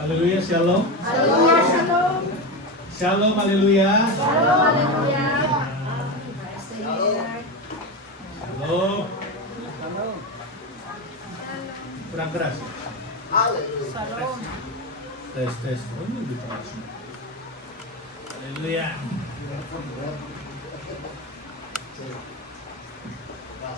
Haleluya, shalom. Haleluya, shalom. Shalom, haleluya. Shalom, haleluya. Shalom. Kurang keras. Shalom. Tes. Oh, ini lebih keras. Haleluya.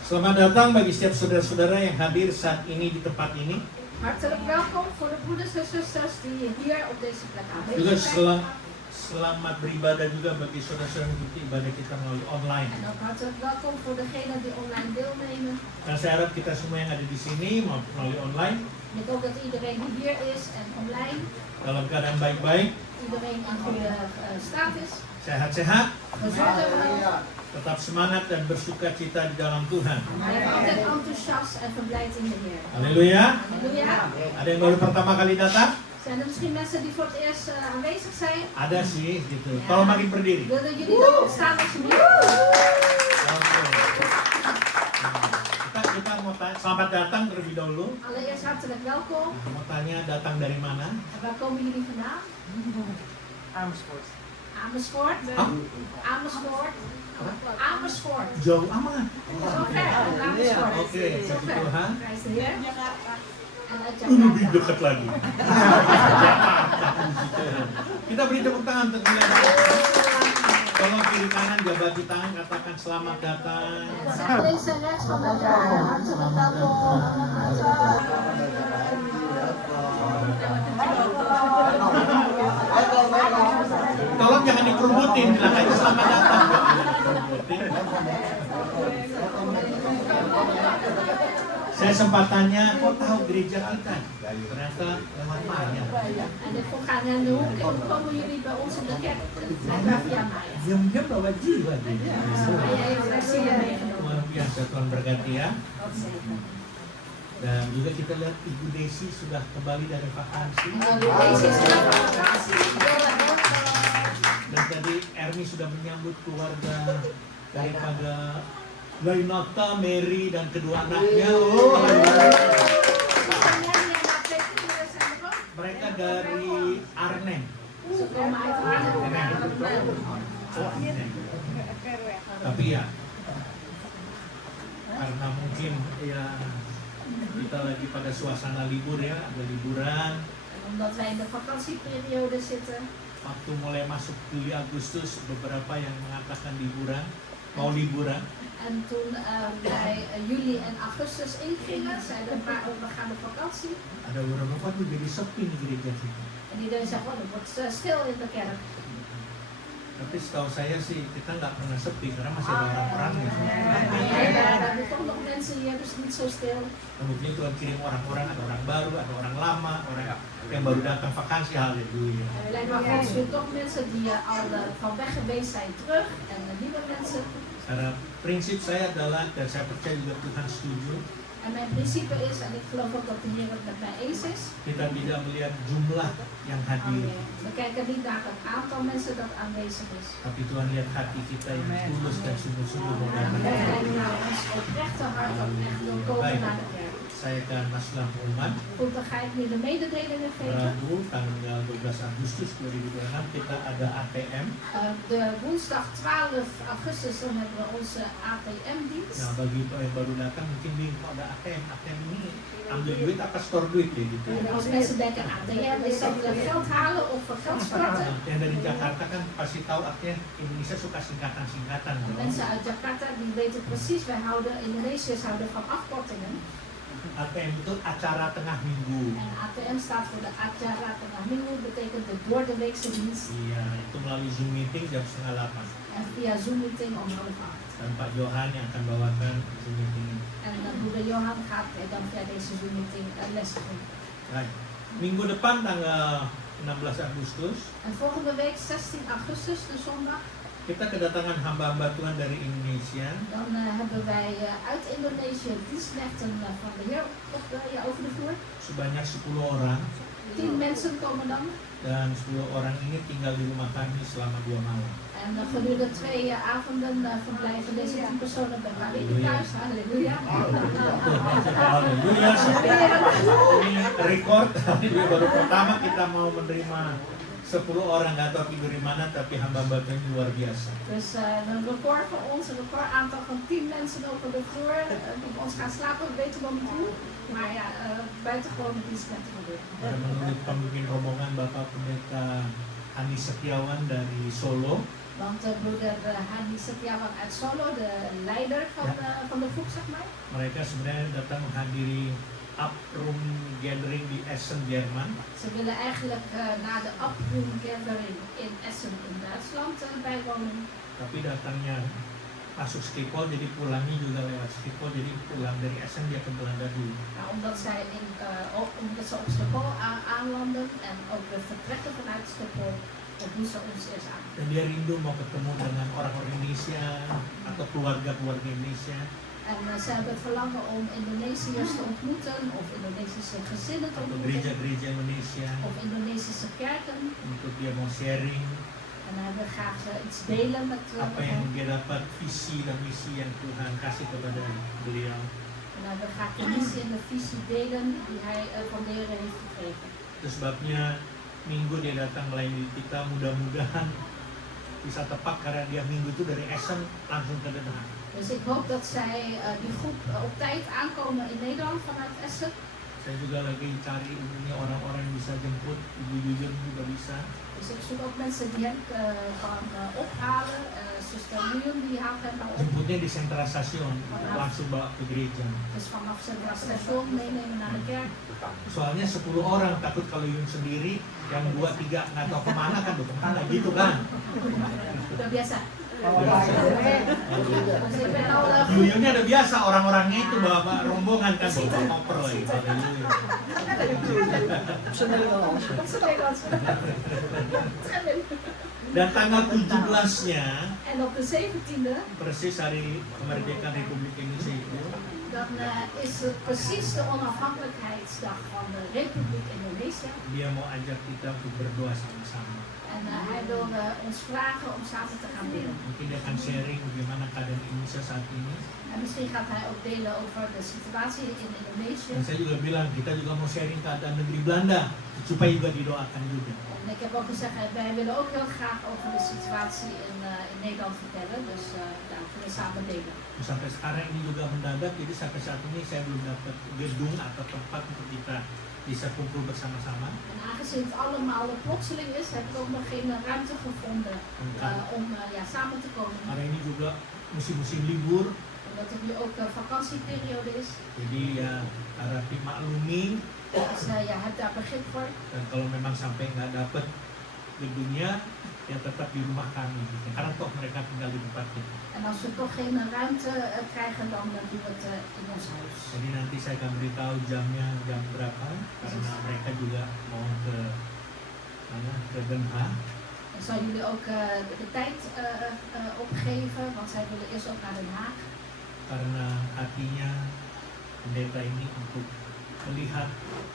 Selamat datang bagi setiap saudara-saudara yang hadir saat ini di tempat ini. Hartelijk welkom voor de broeders en zusters die hier op deze plek Juga aanwezig zijn. selamat beribadah juga bagi saudara-saudara yang mengikuti ibadah kita melalui online. En ook hartelijk welkom voor degenen die online deelnemen. Dan saya harap kita semua yang ada di sini maupun melalui online En ik hoop dat iedereen die hier is en online, dalam keadaan baik-baik, iedereen in goede staat is. sehat-sehat, Gezond en wel. tetap semangat dan bersuka cita di dalam Tuhan. Blijf altijd enthousiast en verblijd in de Heer. Haleluya. Halleluja. Ada yang baru pertama kali datang? Zijn er misschien mensen die voor het eerst aanwezig zijn? Ada sih gitu. Tolong makin berdiri. Willen jullie dan opstaan alsjeblieft? Oke. Kita mau tanya, selamat datang terlebih dahulu. Allereerst hartelijk welkom. Mau tanya datang dari mana? En waar komen jullie vandaan? Amersfoort. Amersfoort. Hah? Amersfoort. Amersfoort. Jauh amat. Zo ver. Amersfoort. Oke, Zo puji ver. Tuhan. Prijs de Heer. En uit Lebih Jakarta. dekat lagi. Kita beri tepuk tangan untuk dia. Tolong kiri kanan jabati tangan, katakan selamat datang. Zeg links en rechts van elkaar. Hartelijk welkom. Tolong jangan dikerubutin, bilang aja selamat datang. Saya sempat tanya, kok tahu gereja kita? Ternyata lewat Maya. En ik vroeg aan hen, hoe komen jullie bij ons in de kerk? Blijkbaar via Maya. Diam-diam bawa jiwa dia. Maya heeft versie meegenomen. Luar biasa, Tuhan berkati ya. God zegen. Dan juga kita lihat Ibu Desi sudah kembali dari vakansi. Deze is een vakantie. Dan tadi Ermi sudah menyambut keluarga daripada Lainata, Mary dan kedua anaknya. Oh, mereka dari Arnhem. Ze komen uit Arnhem. Tapi ya, karena mungkin ya kita lagi pada suasana libur ya, ada liburan. En omdat wij in de vakantieperiode zitten, Waktu mulai masuk Juli Agustus beberapa yang mengatakan liburan, mau liburan. en toen wij juli en augustus ingingen, zeiden een paar we gaan op vakantie. Ada beberapa tuh jadi sepi nih gereja kita. En iedereen zegt, oh, er wordt stil in de kerk. Tapi setahu saya sih kita nggak pernah sepi karena masih ada orang-orangnya. Maar we hebben toch nog mensen hier, dus niet zo stil. Kemudian Tuhan kirim orang-orang, ada orang baru, ada orang lama, orang yang baru datang vakansi, haleluya. En blijkbaar God stuurt toch mensen die al van weg geweest zijn terug en nieuwe mensen. Karena prinsip saya adalah, dan saya percaya juga Tuhan setuju, En mijn principe is, en ik geloof ook dat de Heer het met mij eens is, kita tidak melihat jumlah yang hadir, we kijken niet naar het aantal mensen dat aanwezig is. tapi Tuhan lihat hati kita yang tulus dan sungguh-sungguh mau datang. We kijken naar ons oprechte hart dat echt wil komen naar de kerk. Saya akan masalah pengumuman. Goed, dan ga ik nu de mededelingen geven. Rabu tanggal 12 Agustus 2026 kita ada ATM. De woensdag 12 augustus dan hebben we onze ATM-dienst. Nah, bagi yang baru datang mungkin bingung kok ada ATM. ATM ini ambil duit apa store duit ya gitu. En als mensen denken ATM is dat geld halen of geld storten. Yang dari Jakarta kan pasti tahu artinya Indonesia suka singkatan-singkatan. Mensen uit Jakarta die weten precies, wij houden, Indonesiërs houden van afkortingen. ATM itu acara tengah minggu. En ATM staat voor de acara tengah minggu, betekent de door de weekse dienst. Iya, itu melalui Zoom meeting jam 7:30. En via Zoom meeting om 7:30. Dan Pak Johan yang akan bawakan Zoom meeting ini. En broeder Johan gaat dan via deze Zoom meeting les geven. Right. Minggu depan tanggal 16 Agustus En volgende week 16 augustus, de zondag, kita kedatangan hamba-hamba Tuhan dari Indonesia. dan hebben wij uit Indonesië dienstknechten van de Heer over de vloer. Sebanyak 10 orang. 10 mensen komen dan. Dan 10 orang ini tinggal di rumah kami selama 2 malam. En gedurende 2 avonden verblijven deze 10 personen bij mij thuis. Halleluja. Haleluya. Ini rekor. Ini baru pertama kita mau menerima 10 orang, gak tahu tidur di mana, tapi hamba-hamba Tuhan luar biasa. Dus een record van ons, een record aantal van 10 mensen op de vloer. Die op ons gaan slapen, we weten wat we doen. Maar ja, buitengewoon het is met gebeuren. Dan menurut pemimpin rombongan Bapak Pendeta Hani Setiawan dari Solo, Want broeder Hadi Setiawan uit Solo, de leider van de groep, zeg maar. mereka sebenarnya datang menghadiri Uproom Gathering di Essen, Jerman. Ze willen eigenlijk naar de Uproom Gathering in Essen in Duitsland bijwonen. Tapi datangnya masuk Schiphol, jadi pulangnya juga lewat Schiphol, jadi pulang dari Essen dia ke Belanda dulu. Nou, omdat ze op Schiphol aanlanden en ook weer vertrekken vanuit Schiphol, doen ze ons eerst aan. Dan dia rindu mau ketemu dengan orang-orang Indonesia atau keluarga-keluarga Indonesia. En ze hebben het verlangen om Indonesiërs te ontmoeten, of Indonesische gezinnen te Atau ontmoeten, gereja-gereja Indonesia of Indonesische kerken. untuk dia mau sharing En hij wil graag iets delen met apa yang dia dapat, visi dan misi yang Tuhan kasih kepada beliau. En hij wil graag de missie en de visie delen die hij van de Heer heeft gekregen. Itu sebabnya minggu dia datang melayani kita, mudah-mudahan bisa tepat karena dia minggu itu dari Essen langsung ke Den Haag. Dus ik hoop dat zij die groep op tijd aankomen in Nederland vanuit Essen. Saya juga lagi cari ini orang-orang yang bisa jemput, ibu jujur juga bisa. Dus ik zoek ook mensen die hem kan ophalen. Zuster Nguyen die haalt hem al op. Jemputnya di sentra stasiun, langsung bawa ke gereja. Dus vanaf Centraal Station meenemen naar de kerk. Soalnya 10 orang, takut kalau Yun sendiri, yang 2-3 nggak tahu kemana kan, tuh kemana gitu kan. Udah biasa. Biasa. Dus ik ben al goed. Yuyunnya udah biasa, orang-orangnya itu bawa rombongan kan, bawa koper lagi. Haleluya. Sa Nederlands. Op zijn Nederlands. Dan tanggal 17-nya, En op de 17e, persis hari kemerdekaan Republik Indonesia itu, dan is het precies de onafhankelijkheidsdag van de Republiek Indonesië. dia mau ajak kita untuk berdoa sama-sama. En hij wil ons vragen om samen te gaan bidden. Mungkin dia akan sharing bagaimana keadaan Indonesia saat ini. En misschien gaat hij ook delen over de situatie in Indonesië. Dan saya juga bilang, kita juga mau sharing keadaan negeri Belanda, supaya juga didoakan juga. En ik heb ook gezegd, wij willen ook heel graag over de situatie in Nederland vertellen. Dus daar kunnen we samen delen. Sampai sekarang ini juga mendadak, jadi sampai saat ini saya belum dapat gedung atau tempat untuk kita bisa kumpul bersama-sama. En aangezien het allemaal plotseling is, heb ik ook nog geen ruimte gevonden om samen te komen. Karena ini juga musim-musim libur, Omdat het nu ook vakantieperiode is. jadi ya harap dimaklumi. Dus heb daar begrip voor. Dan kalau memang sampai nggak dapat gedungnya, ya tetap di rumah kami. Gitu. Karena toh mereka tinggal di tempat kita. En als we toch geen ruimte krijgen, dan doen we het in ons huis. Jadi nanti saya akan beritahu jamnya jam berapa, karena mereka juga mau ke mana, ke Den Haag. Ik zal jullie ook de tijd opgeven, want zij willen eerst ook naar Den Haag. Karena hatinya pendeta ini untuk melihat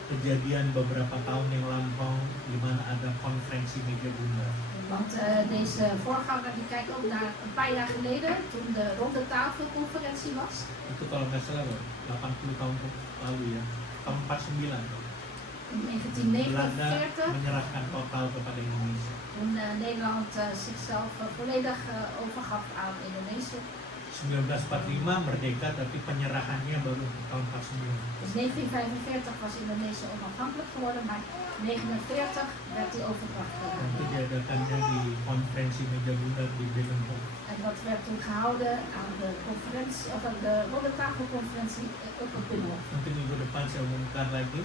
kejadian beberapa tahun yang lampau di mana ada konferensi meja bundar. Want deze voorganger die kijkt ook naar een paar jaar geleden, toen de ronde tafelconferentie was. Itu kalau nggak salah 80 tahun lalu ya, tahun 49. In Belanda 1949, menyerahkan total kepada Indonesia. toen Nederland zichzelf volledig overgaf aan Indonesië. 1945 merdeka, tapi penyerahannya baru tahun 49. Dus 1945 was Indonesië onafhankelijk geworden, maar 1949 werd die overgebracht. Nanti diadakannya di konferensi meja bundar di Den Haag. En dat werd toen gehouden aan de conferentie, of aan de ronde tafelconferentie ook op Binnenhof. Nanti minggu depan saya umumkan lagi.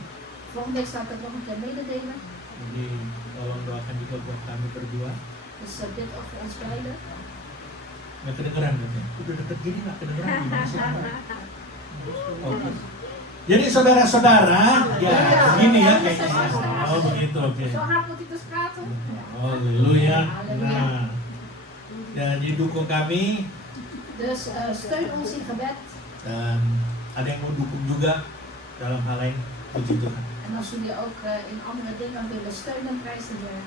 Volgende week zal ik het nog een keer mededelen. Jadi tolong doakan juga buat kami berdua. Dus bid ook voor ons beiden. Nggak kedengeran katanya. Udah deket gini nggak kedengeran gimana sih? Oke. Jadi saudara-saudara, ya begini ya kayaknya. Oh begitu, oke. Zo hard moet ik dus praten. Haleluya. Nah, dan dukung kami. Dus steun ons in gebed. Dan ada yang mau dukung juga dalam hal lain, puji Tuhan. En als jullie ook in andere dingen willen steunen, prijs de Heer.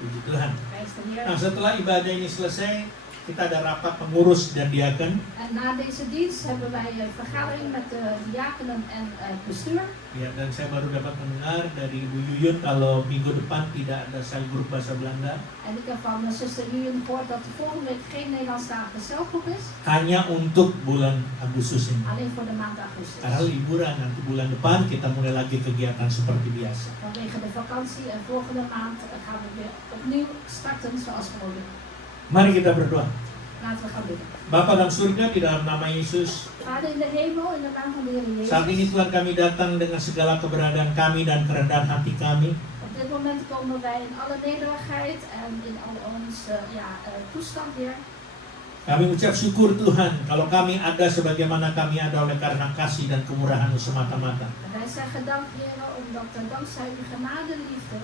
Puji Tuhan. Prijs de Heer. Nah, setelah ibadah ini selesai, kita ada rapat pengurus dan diaken. En na deze dienst hebben wij een vergadering met de diakenen en het bestuur. Ya, dan saya baru dapat mendengar dari Ibu Yuyun kalau minggu depan tidak ada sel grup bahasa Belanda. En ik heb van zuster Yuyun gehoord dat de volgende week geen Nederlandstalige celgroep is. Hanya untuk bulan Agustus ini. Alleen voor de maand augustus. Karena liburan, nanti bulan depan kita mulai lagi kegiatan seperti biasa. Vanwege de vakantie en volgende maand gaan we weer opnieuw starten zoals gewoonlijk. Mari kita berdoa. Laten we gaan bidden. Bapa dalam surga, di dalam nama Yesus, Vader in de hemel, in de naam van de Heer saat ini Jezus. Tuhan kami datang dengan segala keberadaan kami dan kerendahan hati kami. Op dit moment komen wij in alle nederigheid en in al onze toestand, Heer. Kami ucap syukur Tuhan kalau kami ada sebagaimana kami ada oleh karena kasih dan kemurahan-Mu semata-mata. En wij zeggen dank, Heer, omdat dankzij uw genade en liefde.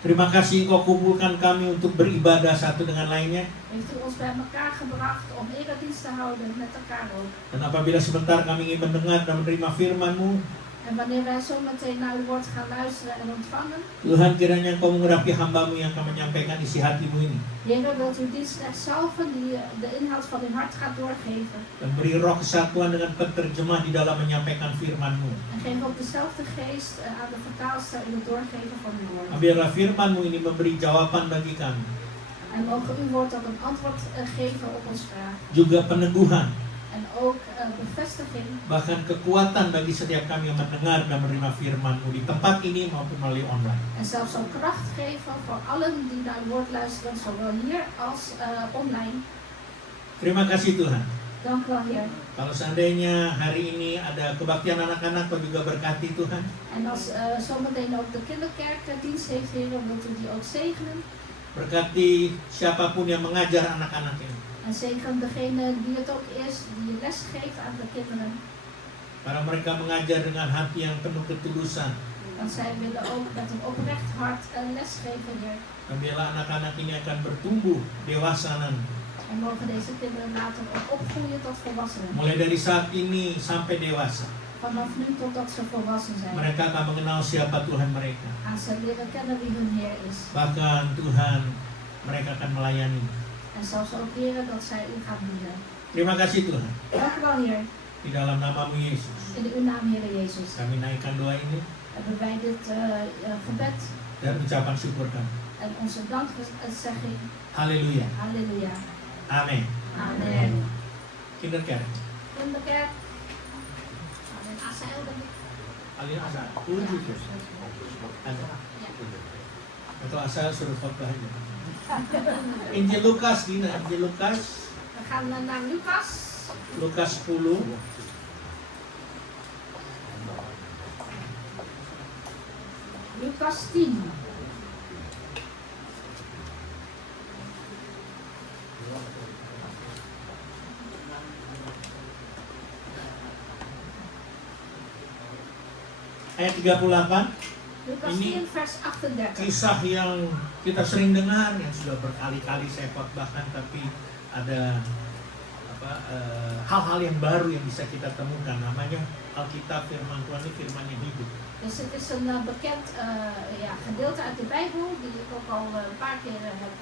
Terima kasih Engkau kumpulkan kami untuk beribadah satu dengan lainnya. Heeft u ons bij elkaar gebracht om eredienst te houden met elkaar ook. Dan apabila sebentar kami ingin mendengar dan menerima firman-Mu, En wanneer wij zo meteen naar uw woord gaan luisteren en ontvangen. Tuhan kiranya Engkau mengurapi hamba-Mu yang akan menyampaikan isi hati-Mu ini. Heer, wilt u dienstknecht zalven die de inhoud van uw hart gaat doorgeven. Dan beri roh kesatuan dengan penerjemah di dalam menyampaikan firman-Mu. En geef ook dezelfde geest aan de vertaalster in het doorgeven van uw woord. Biarlah firman-Mu ini memberi jawaban bagi kami. En mogen uw woord ook een antwoord geven op ons vraag. Juga peneguhan, En ook bevestiging. bahkan kekuatan bagi setiap kami yang mendengar dan menerima firman-Mu di tempat ini maupun melalui online. En zelfs ook kracht geven voor allen die naar uw woord luisteren, zowel hier als online. Terima kasih Tuhan. Dank u wel, Heer. Kalau seandainya hari ini ada kebaktian anak-anak, Kau juga berkati Tuhan. En als zometeen ook de kinderkerk dienst heeft, Heer, wilt u die ook zegenen. Berkati siapapun yang mengajar anak-anak ini. En zegen degene die het ook is, die les geeft aan de kinderen. Karena mereka mengajar dengan hati yang penuh ketulusan. Want zij willen ook met een oprecht hart les geven, Heer. Dan biarlah anak-anak ini akan bertumbuh dewasa nanti. En mogen deze kinderen later ook opgroeien tot volwassenen. Mulai dari saat ini sampai dewasa, Vanaf nu totdat ze volwassen zijn. mereka akan mengenal siapa Tuhan mereka. Gaan ze leren kennen wie hun Heer is. Bahkan Tuhan, mereka akan melayani. En zelfs ook leren dat zij u gaan dienen. Terima kasih Tuhan. Dank u wel, Heer. Di dalam nama-Mu Yesus, In uw naam, Heer Jezus. kami naikkan doa ini Hebben wij dit gebed dan ucapan syukur kami. en onze dankzegging. Haleluya. Halleluja. Amin. Amen. Kinderkerk. In de kerk. Amen. ACL denk ik. Alin asal. Ada. Atau asal suruh khotbah aja. Injil Lukas, Dina. Injil Lukas. We gaan naar Lucas. Lukas 10. Lucas 10. Ayat 38. Lucas Ini 10 vers 38. Kisah yang kita sering dengar, yang sudah berkali-kali saya khotbahkan, tapi ada hal-hal yang baru yang bisa kita temukan. Namanya Alkitab, firman Tuhan ini firman yang hidup. Dus het is een bekend gedeelte uit de Bijbel, die ik ook al een paar keer heb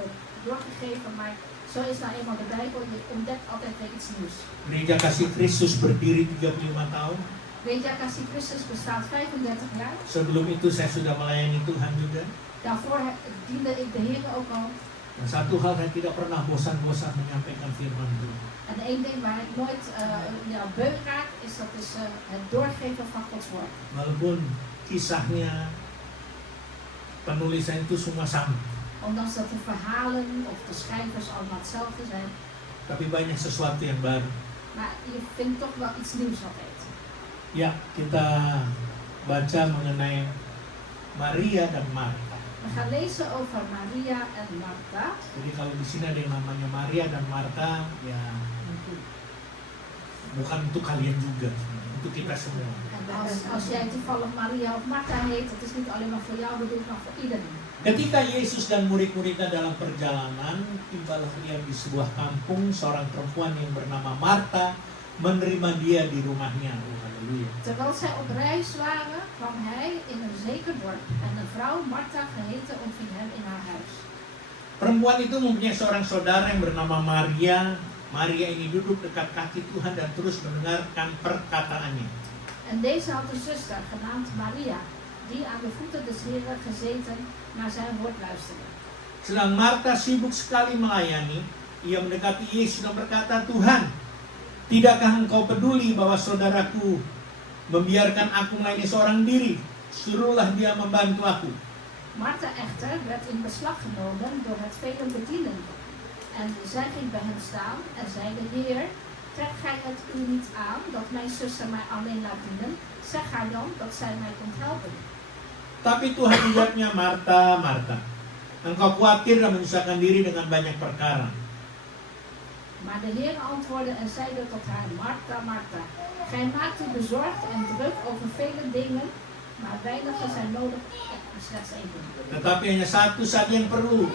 doorgegeven, maar zo is nou eenmaal de Bijbel, je ontdekt altijd weer iets nieuws. Gereja Kasih Kristus berdiri 35 tahun. Gereja Kasih Kristus bestaat 35 jaar. Sebelum itu saya sudah melayani Tuhan juga. Daarvoor diende ik de Heer ook al. Dan satu hal saya tidak pernah bosan-bosan menyampaikan firman Tuhan. En één ding waar ik nooit beu raak, is dat is het doorgeven van Gods woord. Walaupun kisahnya, penulisan itu semua sama. Ondanks dat de verhalen of de schrijvers allemaal hetzelfde zijn. Tapi banyak sesuatu yang baru. Maar je vindt toch wel iets nieuws altijd. Ya, kita baca mengenai Maria dan Marta. We gaan lezen over Maria en Martha. Jadi kalau di sini ada yang namanya Maria dan Marta, ya bukan untuk kalian juga, untuk kita semua. En als jij toevallig Maria of Martha heet, het is niet alleen maar voor jou bedoeld, maar voor iedereen. Ketika Yesus dan murid-muridnya dalam perjalanan, tibalah ia di sebuah kampung, seorang perempuan yang bernama Marta menerima dia di rumahnya. Oh, haleluya. Terwijl zij op reis waren, kwam hij in een zeker dorp en een vrouw, Martha geheten, ontving hem in haar huis. Perempuan itu mempunyai seorang saudara yang bernama Maria. Maria ini duduk dekat kaki Tuhan dan terus mendengarkan perkataannya. En deze had een zuster genaamd Maria, die aan de voeten des Heren gezeten naar zijn woord luisterde. Sedang Marta sibuk sekali melayani, ia mendekati Yesus dan berkata, Tuhan, tidakkah engkau peduli bahwa saudaraku membiarkan aku melayani seorang diri? Suruhlah dia membantu aku. Martha echter werd in beslag genomen door het velen bedienen. En zij ging bij hem staan en zeide, Heer, trekt gij het u niet aan dat mijn zuster mij alleen laat dienen? Zeg haar dan dat zij mij komt helpen. Tapi Tuhan menjawabnya, Marta, Marta, engkau khawatir dan menyusahkan diri dengan banyak perkara. Maar de Heer antwoordde en zeide tot haar, Martha, Martha, gij maakt u bezorgd en druk over vele dingen, maar weinige zijn nodig, slechts één ding. Tetapi hanya satu saja yang perlu.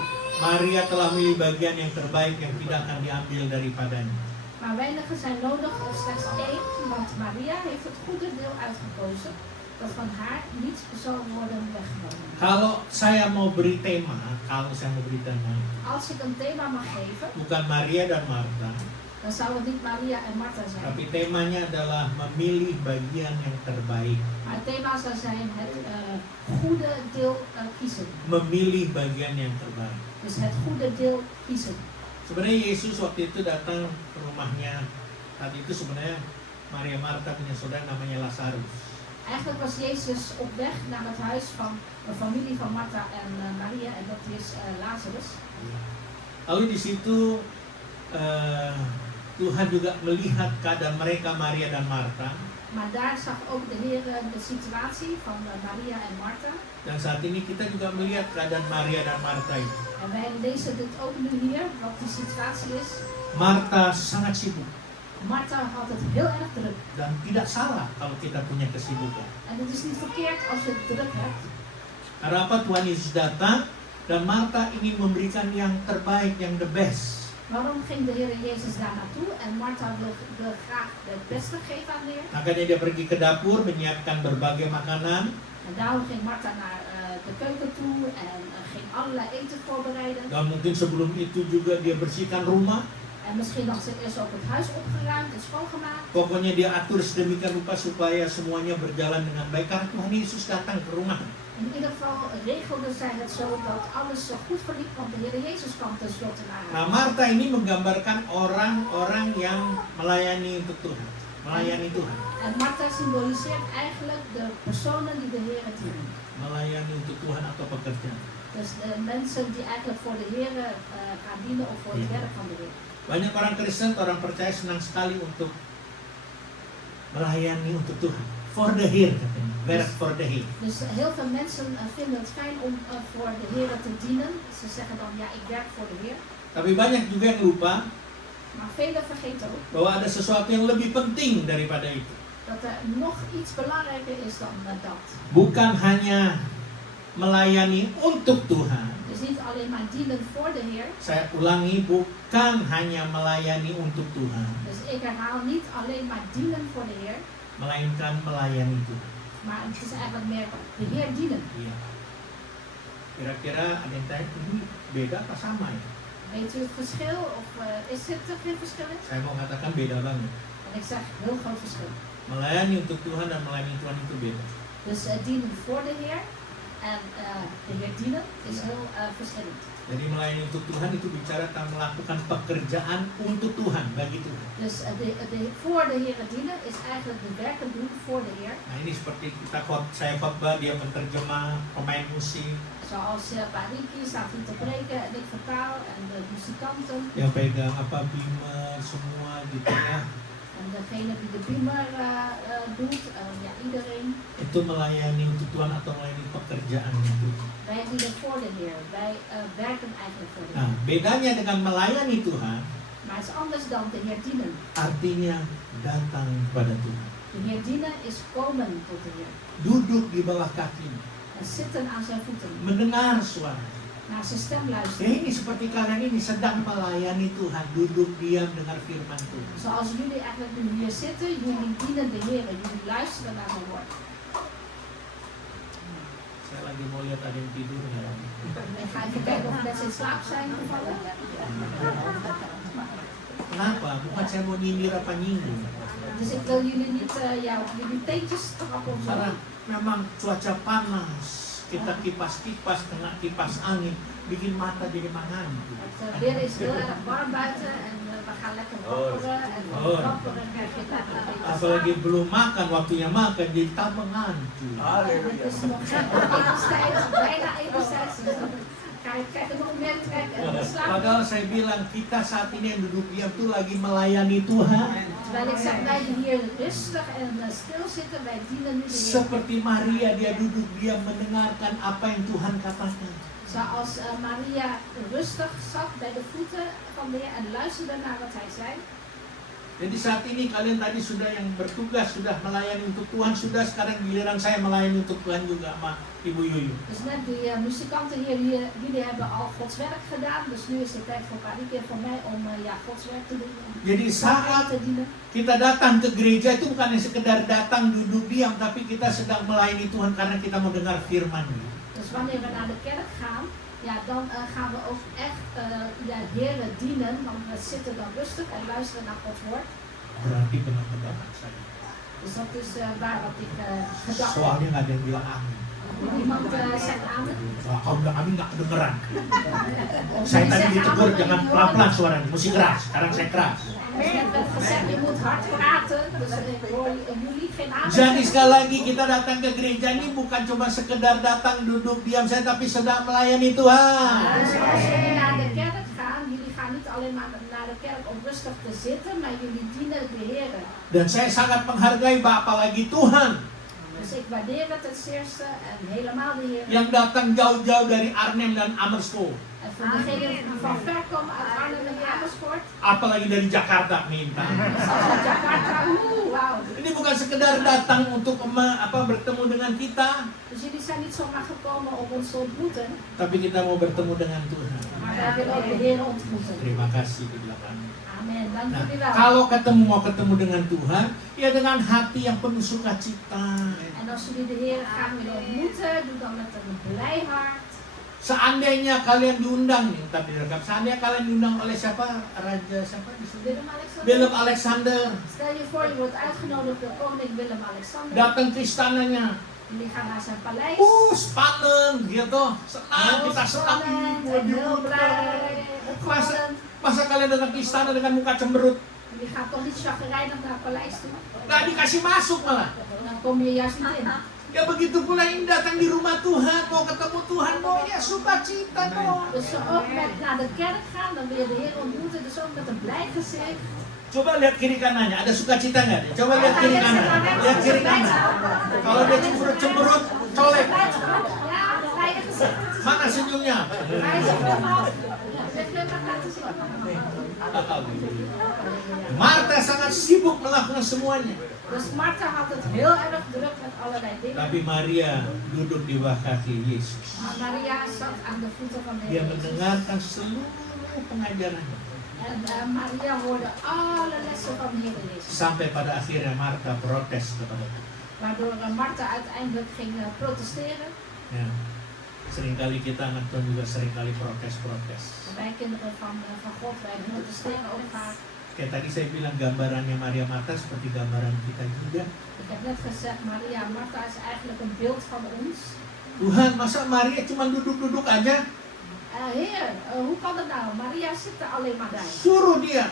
Maria telah memilih bagian yang terbaik yang tidak akan diambil daripadanya. Maar weinige zijn nodig, slechts één, want Maria heeft het goede deel uitgekozen, dat van haar niet zal worden weggenomen. Kalau saya mau beri tema, Als ik een thema mag geven, bukan Maria dan Marta, dan zou het niet Maria en Martha zijn. tapi temanya adalah memilih bagian yang terbaik. Maar het thema zou zijn het goede deel kiezen. Memilih bagian yang terbaik. Dus het goede deel kiezen. Sebenarnya Yesus waktu itu datang ke rumahnya. Saat itu sebenarnya Maria Marta punya saudara namanya Lazarus. Eigenlijk was Jezus op weg naar het huis van de familie van Martha en Maria en dat is Lazarus. Lalu di situ Tuhan juga melihat keadaan mereka, Maria dan Marta. Maar daar zag ook de Heer de situatie van Maria en Martha. Dan saat ini kita juga melihat keadaan Maria dan Marta itu. En wij lezen dit ook nu hier, wat die situatie is. Marta sangat sibuk. Martha had het heel erg druk. Dan tidak salah kalau kita punya kesibukan. En het is niet verkeerd als je het druk hebt. Karena apa? Tuhan Yesus datang dan Marta ingin memberikan yang terbaik, yang the best. Waarom ging de Heer Jezus daar naartoe? En Martha wil graag het beste geven aan de Heer. Makanya dia pergi ke dapur menyiapkan berbagai makanan. En daarom ging Martha naar de keuken toe en ging allerlei eten voorbereiden. Dan mungkin sebelum itu juga dia bersihkan rumah. En misschien had ze eerst ook het huis opgeruimd en schoongemaakt. Pokoknya dia atur sedemikian rupa supaya semuanya berjalan dengan baik. Karena Tuhan Yesus datang ke rumah. In ieder geval regelde zij het zo dat alles zo goed verliep, want de Heer Jezus kwam tenslotte naar Nah, haar. Marta ini menggambarkan orang-orang yang melayani untuk Tuhan. Melayani Tuhan. En Martha symboliseert eigenlijk de personen die de Heer dienen. Melayani untuk Tuhan atau pekerjaan. Dus de mensen die eigenlijk voor de Heer gaan dienen of voor het werk van de Heer. Banyak orang Kristen, orang percaya senang sekali untuk melayani untuk Tuhan. For the Heer katanya. Werk for the Heer. Dus heel veel mensen vinden het fijn om voor de Heer te dienen. Ze zeggen dan, ja, ik werk voor de Heer. Tapi banyak juga yang lupa Maar velen vergeten ook bahwa ada sesuatu yang lebih penting daripada itu. dat er nog iets belangrijker is dan dat. Bukan hanya melayani untuk Tuhan. Dus niet alleen maar dienen voor de Heer. Saya ulangi, bukan hanya melayani untuk Tuhan, Dus ik herhaal niet alleen maar dienen voor de Heer. melainkan melayani Tuhan. Maar het is eigenlijk meer de Heer dienen. Iya. Kira-kira ada yang tanya, ini beda apa sama ya? Weet u het verschil? Of is het er geen verschil in? Saya mau katakan beda banget. En ik zeg heel groot verschil. Melayani untuk Tuhan dan melayani Tuhan itu beda. Dus dienen voor de Heer en de Heer dienen is heel verschillend. Jadi melayani untuk Tuhan itu bicara tentang melakukan pekerjaan untuk Tuhan, bagi Tuhan. Dus voor de Heer dienen is eigenlijk de werken doen voor de Heer. Nah ini seperti saya khotbah, dia menerjemah, pemain musik, Zoals Pak Riki staat hier te preken en ik vertaal en de muzikanten yang pegang apa bimer semua gitu ya. en degene die de beamer doet, ja iedereen. Itu melayani untuk Tuhan atau melayani pekerjaan itu. Wij dienen voor de Heer, wij werken eigenlijk voor de Nah, Heer. bedanya dengan melayani Tuhan, Maar het is anders dan de Heer dienen. artinya datang kepada Tuhan. De Heer dienen is komen tot de Heer Duduk di bawah kakinya, en zitten aan zijn voeten mendengar suara, naar zijn stem Ya luisteren. ini seperti kalian ini sedang melayani Tuhan, duduk diam dengar firman Tuhan. Zoals jullie eigenlijk nu hier zitten, jullie dienen de Heer, jullie luisteren naar zijn woord. Saya lagi mau lihat ada yang tidur ya. Ik ga even kijken of mensen in slaap zijn gevallen. Kenapa? Bukan saya mau nyindir apa nyinggung. Dus ik wil jullie niet op jullie teentjes trappen of zo. Karena memang cuaca panas, kita kipas-kipas, kena kipas angin, bikin mata jadi mangantu. Het weer is heel erg warm buiten en we gaan lekker wapperen. En van Oh. wapperen krijg je daar een beetje Apalagi slaap. belum makan, waktunya makan jadi tambah ngantuk. En het is nog etenstijd, bijna etenstijd. Dus dan krijg je nog meer trek en dan slaap je. Padahal saya bilang kita saat ini yang duduk diam tuh lagi melayani Tuhan. Terwijl ik zeg, wij hier rustig en stil zitten, wij dienen nu de Heer. Seperti Maria, dia duduk diam mendengarkan apa yang Tuhan katakan. Zoals Maria rustig zat bij de voeten van de Heer en luisterde naar wat hij zei. Jadi saat ini kalian tadi sudah yang bertugas, sudah melayani untuk Tuhan, sudah sekarang giliran saya melayani untuk Tuhan juga sama Ibu Yuyu. Dus net die muzikanten hier, jullie hebben al Gods werk gedaan. Dus nu is het tijd voor Marieke en voor mij om Gods werk te doen. Om Jadi saat te dienen. kita datang ke gereja itu bukan sekedar datang duduk diam, tapi kita sedang melayani Tuhan karena kita mau dengar firman. Dus wanneer we naar de kerk gaan, ja, dan gaan we ook echt de Heer dienen. Want we zitten dan rustig en luisteren naar Gods woord. Berarti benar-benar saya. Dus dat is waar wat ik gedacht heb. Soalnya nggak ada yang bilang amin. Iemand zegt amen. Wah, kalau bilang amin nggak kedengeran. Saya tadi ditegur jangan pelan-pelan suaranya, mesti keras. Sekarang saya keras. Dus net werd gezegd, je moet hard praten. Dus ik hoor jullie geen amen. Jadi sekali lagi kita datang ke gereja ini bukan cuma sekedar datang duduk diam saja, tapi sedang melayani Tuhan. Dus als jullie naar de kerk gaan, jullie gaan niet alleen maar naar de kerk om rustig te zitten, maar jullie dienen de Heer. Dan saya sangat menghargai Bapak lagi Tuhan Dus ik waardeer het ten zeerste en helemaal de Heer. yang datang jauh-jauw dari Arnhem dan Amersfoort. En voor degenen die van ver komen uit Arnhem en Amersfoort, Apalagi dari Jakarta minta. zoals uit Jakarta, wauw. Ini bukan sekedar datang untuk bertemu dengan kita, Dus jullie zijn niet zomaar gekomen om ons te ontmoeten, tapi kita mau bertemu dengan Tuhan. maar wij willen ook de Heer ontmoeten. Terima kasih dibilang kami. Amen, dank Nah, jullie wel. kalau mau ketemu dengan Tuhan, ya dengan hati yang penuh sukacita. En als jullie de Heer graag willen ontmoeten, doe dan met een blij hart. Seandainya kalian diundang nih, tapi direkam. Seandainya kalian diundang oleh siapa? Raja siapa di sini? Willem-Alexander. Willem Alexander. Stel je voor, je wordt uitgenodigd door koning Willem-Alexander. Datang ke istananya. Jullie gaan naar zijn paleis. Spannen gitu. Senang, kita senang. En heel blij, opgewonden. Masa kalian datang ke istana dengan muka cemberut? Jullie gaan toch niet chagrijnig naar het paleis toe? Gak dikasih masuk malah. Dan kom je juist niet in. Ya begitu pula ini datang di rumah Tuhan, mau ketemu Tuhan, mau ya sukacita dong. Dus ook met naar de kerk gaan, dan wil je de Heer ontmoeten. Dus ook met een blij gezicht. Coba lihat kiri kanannya, ada sukacita nggak deh? Coba lihat kiri kanan, lihat kiri kanan. Kalau dia cemberut, colek. Ja, een blije gezicht. Mana senyumnya? Hij is helemaal. Hij glimlach laten zien. Martha sangat sibuk melakukan semuanya. Dus Martha had het heel erg druk met allerlei dingen. Tapi Maria duduk di bawah kaki Yesus. Maar Maria zat aan de voeten van de Dia Heer. mendengarkan seluruh pengajarannya. En Maria hoorde alle lessen van de Heer Jezus. Sampai pada akhirnya Martha protes kepada Tuhan. Waardoor Martha uiteindelijk ging protesteren. Ya. Seringkali kita anak Tuhan juga seringkali protes-protes. Wij kinderen van God, wij protesteren ook vaak. Kayak tadi saya bilang gambarannya Maria Martha seperti gambaran kita juga. Ik heb net gezegd, Maria en Martha is eigenlijk een beeld van ons. Tuhan, masa Maria cuma duduk-duduk aja? Heer, hoe kan het nou? Maria zit er alleen maar bij. Suruh dia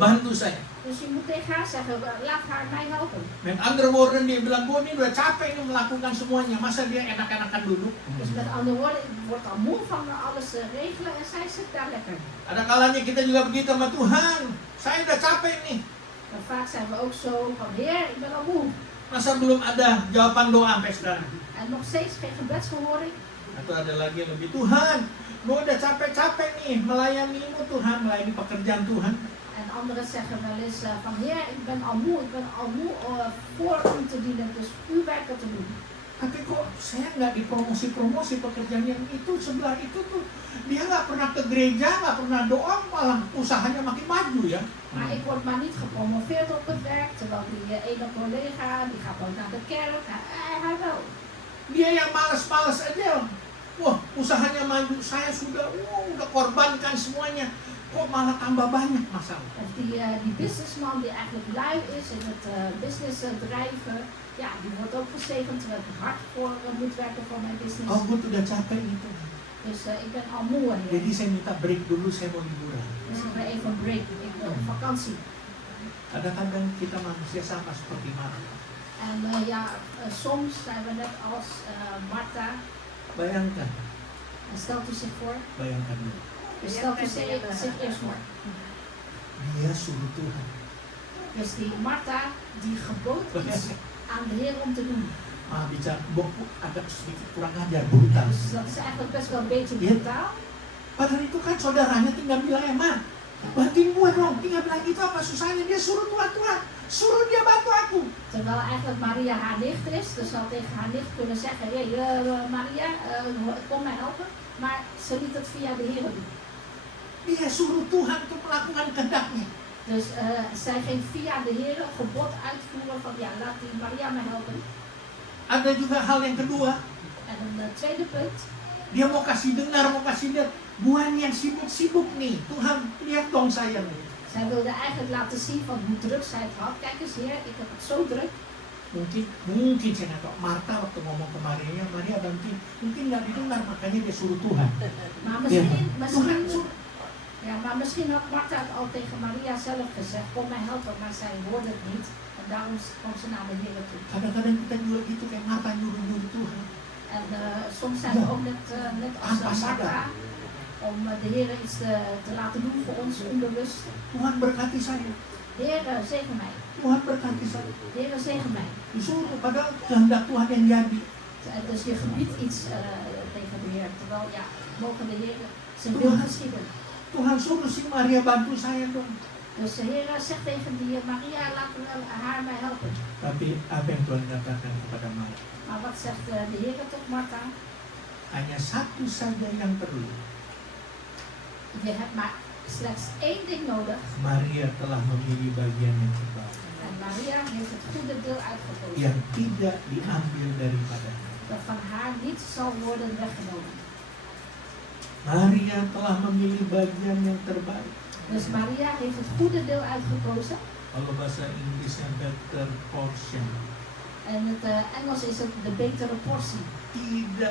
bantu saya. Dus je moet tegen haar zeggen, laat haar mij helpen. Met andere woorden dia bilang, gue ini udah capek nih melakukan semuanya. Masa dia enak-enakan duduk? Dus met andere woorden, ik word al moe van alles regelen en zij zit daar lekker. Ada kalanya kita juga begitu sama Tuhan. Saya udah capek nih. Maar vaak zijn we ook zo van, Heer, ik ben al moe. Masa belum ada jawaban doa sampai sekarang? En nog steeds geen gebedsverhoring. Atau ada lagi yang lebih, Tuhan, gue udah capek-capek nih melayanimu Tuhan, melayani pekerjaan Tuhan. En anderen zeggen wel eens van, Heer, ik ben al moe voor u te dienen, dus uw werk te doen. Tapi kok saya nggak dipromosi-promosi pekerjaan yang itu sebelah itu tuh. Dia nggak pernah ke gereja, nggak pernah doa, malah usahanya makin maju ya. Maar ik word maar niet gepromoveerd op het werk, terwijl die ene collega, die gaat ook naar de kerk, hij wel. Dia yang malas-malas aja. Wah, usahanya maju. Saya sudah korbankan semuanya. Kok malah tambah banyak masalah. Of die businessman die eigenlijk lui is in het business drijven, ja, die wordt ook gezegend terwijl ik hard voor moet werken voor mijn business. Oh, gue udah capek itu. Dus ik ben al moe hier. Jadi saya minta break dulu, saya mau liburan. Dus ik wil even een break, ik wil op vakantie. Kadang-kadang kita manusia sama seperti Martha. En soms zijn we net als Martha. Bayangkan, En stelt u zich voor, bayangkan dulu. stelt u zich eerst voor. Dia suruh Tuhan. Dus die Martha die gebood iets aan de Heer om te doen. Bicara agak sedikit kurang ajar, brutal. Dus dat is eigenlijk best wel een beetje Ja. brutaal. Padahal itu kan saudaranya tinggal bilang, Ma, bantuin gue dong. Tinggal bilang gitu apa susahnya. Dia suruh Tuhan, suruh dia bantu aku. Terwijl eigenlijk Maria haar nicht is, dus ze had tegen haar nicht kunnen zeggen, hey, Maria, kom mij helpen. Maar ze liet het via de Heer doen. Dia suruh Tuhan untuk melakukan kehendaknya. Dus zij ging via de Heer gebod uitvoeren van, ja, laat die Maria mij helpen. Ada juga hal yang kedua. En een tweede punt, Dia mau kasih dengar, mau kasih lihat. Buan yang sibuk-sibuk nih. Tuhan, lihat dong saya nih. zij wilde eigenlijk laten zien van hoe druk zij het had. Kijk eens Heer, ik heb het zo druk. Mungkin saya nggak tahu. Martha waktu ngomong ke Maria, Maria bantuin. Mungkin nggak didengar, makanya dia suruh Tuhan. Maar Ja, misschien, Tuhan suruh. maar misschien had Martha het al tegen Maria zelf gezegd, kom mij helpen, maar zij hoorde het niet. En daarom kwam ze naar de Heer toe. Kadang-kadang kita juga gitu kayak Martha nyuruh-nyuruh Tuhan. En soms zijn we ook net als Martha, om de Heer iets te laten doen voor ons onbewust. Tuhan berkati saya. De Heer zegen mij. Tuhan berkati saya. De Heer zegen mij. Disuruh, padahal kehendak Tuhan yang jadi. Dus je gebiedt iets tegen de Heer, terwijl ja, mogen de Heer zijn wil geschieden. Tuhan suruh si Maria bantu saya dong. Dus de Heer zegt tegen die Maria, laat haar mij helpen. Tapi apa yang Tuhan katakan kepada Maria? Maar wat zegt de Heer tot Martha? Hanya satu saja yang perlu. Je hebt maar slechts één ding nodig. Maria telah memilih bagian yang terbaik. En Maria heeft het goede deel uitgekozen. Yang tidak diambil daripadanya. Dat van haar niet zal worden weggenomen. Maria telah memilih bagian yang terbaik. Dus Maria heeft het goede deel uitgekozen. Kalau bahasa Inggrisnya better portion. En het Engels is het de betere portie.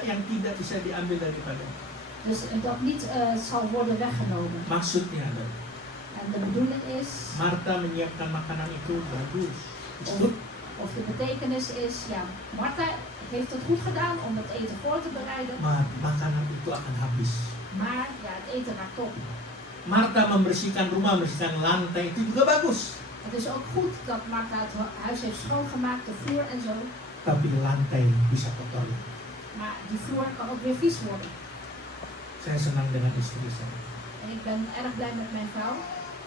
Yang tidak bisa diambil daripada. Dus dat niet zal worden weggenomen. Maksudnya adalah En de bedoeling is, Martha menyiapkan makanan itu bagus. of de betekenis is, ja, Martha heeft het goed gedaan om het eten voor te bereiden. Maar makanan itu akan habis. Maar ja, het eten raakt op. Martha membersihkan rumah, membersihkan lantai itu juga bagus. Het is ook goed dat Martha het huis heeft schoongemaakt, de vloer en zo. Tapi lantai bisa kotor. Maar die vloer kan ook weer vies worden. Saya senang dengan istri saya. En ik ben erg blij met mijn vrouw.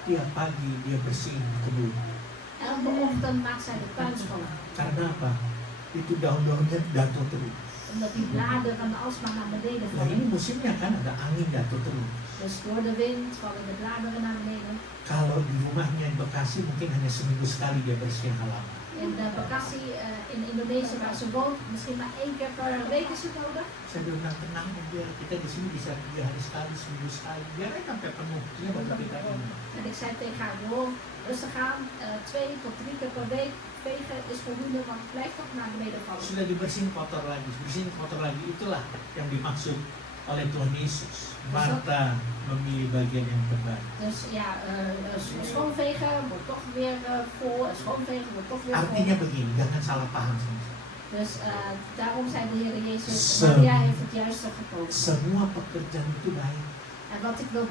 Tiap pagi dia bersihin kebun. Elke ochtend maakt zij de tuin schoon. Karena apa? Itu daun-daunnya jatuh terus. Omdat die bladeren alsmaar naar beneden Nah ini vallen. musimnya kan ada angin jatuh terus. Dus door de wind vallen de bladeren naar beneden. Kalau di rumahnya di Bekasi mungkin hanya seminggu sekali dia bersihin halaman. In de Bekasi in Indonesië waar ze woont, misschien maar 1 keer per week is het nodig. Saya bilang tenang biar kita di sini bisa 3 hari sekali, seminggu sekali. Biar aja sampai penuh. Dia bakal kita ini. En ik zei tegen haar, joh, rustig aan, 2 tot 3 keer per week vegen is voldoende, want het blijft toch naar beneden vallen. Sudah dibersihin kotor lagi, bersihin kotor lagi. Itulah yang dimaksud oleh Tuhan Yesus. Martha memilih bagian yang terbaik. Dus ja, schoonvegen wordt toch weer vol, schoonvegen wordt toch weer vol. Artinya begini, jangan salah paham. Dus daarom zei de Heer Jezus, Zo. Maria heeft het juiste gekozen. Semua pekerjaan itu baik. En wat ik wil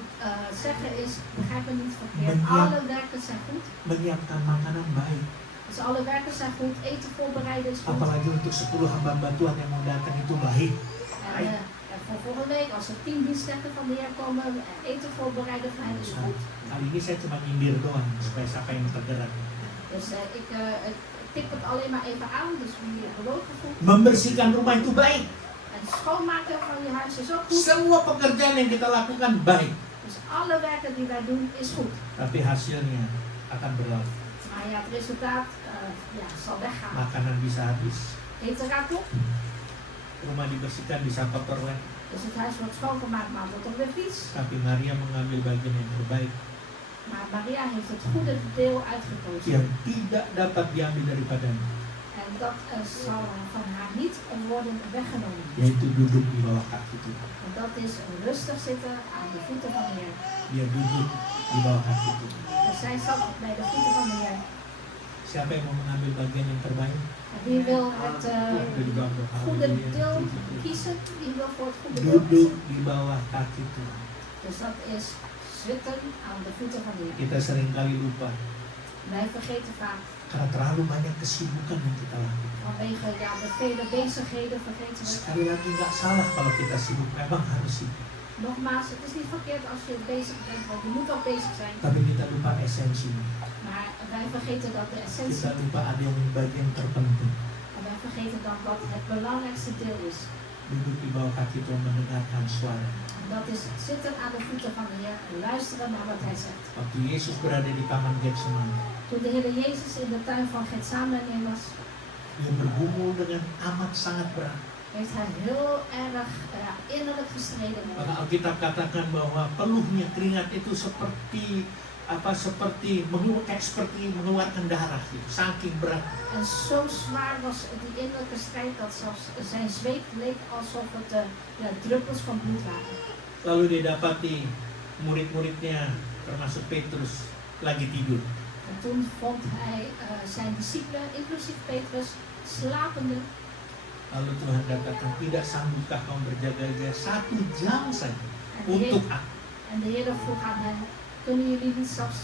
zeggen is, begrijp me niet verkeerd, Menyiap- alle werkers zijn goed. Menyiapkan makanan baik. Dus alle werkers zijn goed, eten voorbereiden is goed. Apalagi untuk 10 hamba Tuhan yang mau datang itu baik. En voor volgende week, als er 10 dienstknechten van de Heer komen, eten voorbereiden voor hen is goed. Kali ini saya cuma nyindir doang supaya siapa yang tergerak. Dus ik tip het alleen maar even aan, dus wie je bewogen voelt. Membersihkan rumah itu baik. En schoonmaken van je huis is ook goed. Semua pekerjaan yang kita lakukan baik. Dus alle werken die wij doen is goed. Tapi hasilnya akan berlalu. Maar ja, het resultaat zal weggaan. Makanan bisa habis. Eten raakt op, Rumah dibersihkan bisa kotor lagi. dus het huis wordt schoongemaakt, maar wordt er weer vies. Tapi Maria mengambil bagian yang terbaik Maar Maria heeft het goede deel uitgekozen. yang tidak dapat diambil daripadanya, En dat zal van haar niet worden weggenomen. yaitu duduk di bawah kaki Tuhan. En dat is rustig zitten aan de voeten van de Heer. Dia duduk di bawah kaki Tuhan. Dus zij zat bij de voeten van de Heer. Siapa yang mau mengambil bagian yang terbaik? En wie wil het goede deel kiezen? Wie wil voor het goede deel Duduk kiezen? di bawah kaki Tuhan. Dus dat is zitten aan de voeten van de Heer. Kita seringkali lupa Wij vergeten vaak karena terlalu banyak kesibukan yang kita lakukan. vanwege de vele bezigheden vergeten we. Sekali lagi nggak salah kalau kita sibuk, memang harus sibuk. Nogmaals, het is niet verkeerd als je bezig bent, want je moet ook bezig zijn. Tapi kita lupa esensinya. Maar wij vergeten dat de Kita essentie, lupa ada yang bagian terpenting. en wij vergeten dan wat het belangrijkste deel is. Duduk di bawah kaki Tuhan mendengarkan suara. En dat is zitten aan de voeten van de Heer en luisteren naar wat Hij zegt. Waktu Yesus berada di taman Getsemani, Toen de Heer Jezus in de tuin van Getsamane was, dia bergumul dengan amat sangat berat. heeft Hij heel erg innerlijk gestreden. Maka Alkitab katakan bahwa peluhnya keringat itu seperti mengeluarkan darah, gitu. Saking berat. En zo zwaar was die innerlijke strijd dat zelfs zijn zweet leek alsof het druppels van bloed waren. Lalu dia dapati murid-muridnya, termasuk Petrus, lagi tidur. En toen vond hij zijn discipelen, inclusief Petrus, slapende. Lalu Tuhan katakan, tidak sanggupkah kamu berjaga-jaga 1 jam saja untuk aku? En de Heer vroeg aan hen, kunnen jullie niet zelfs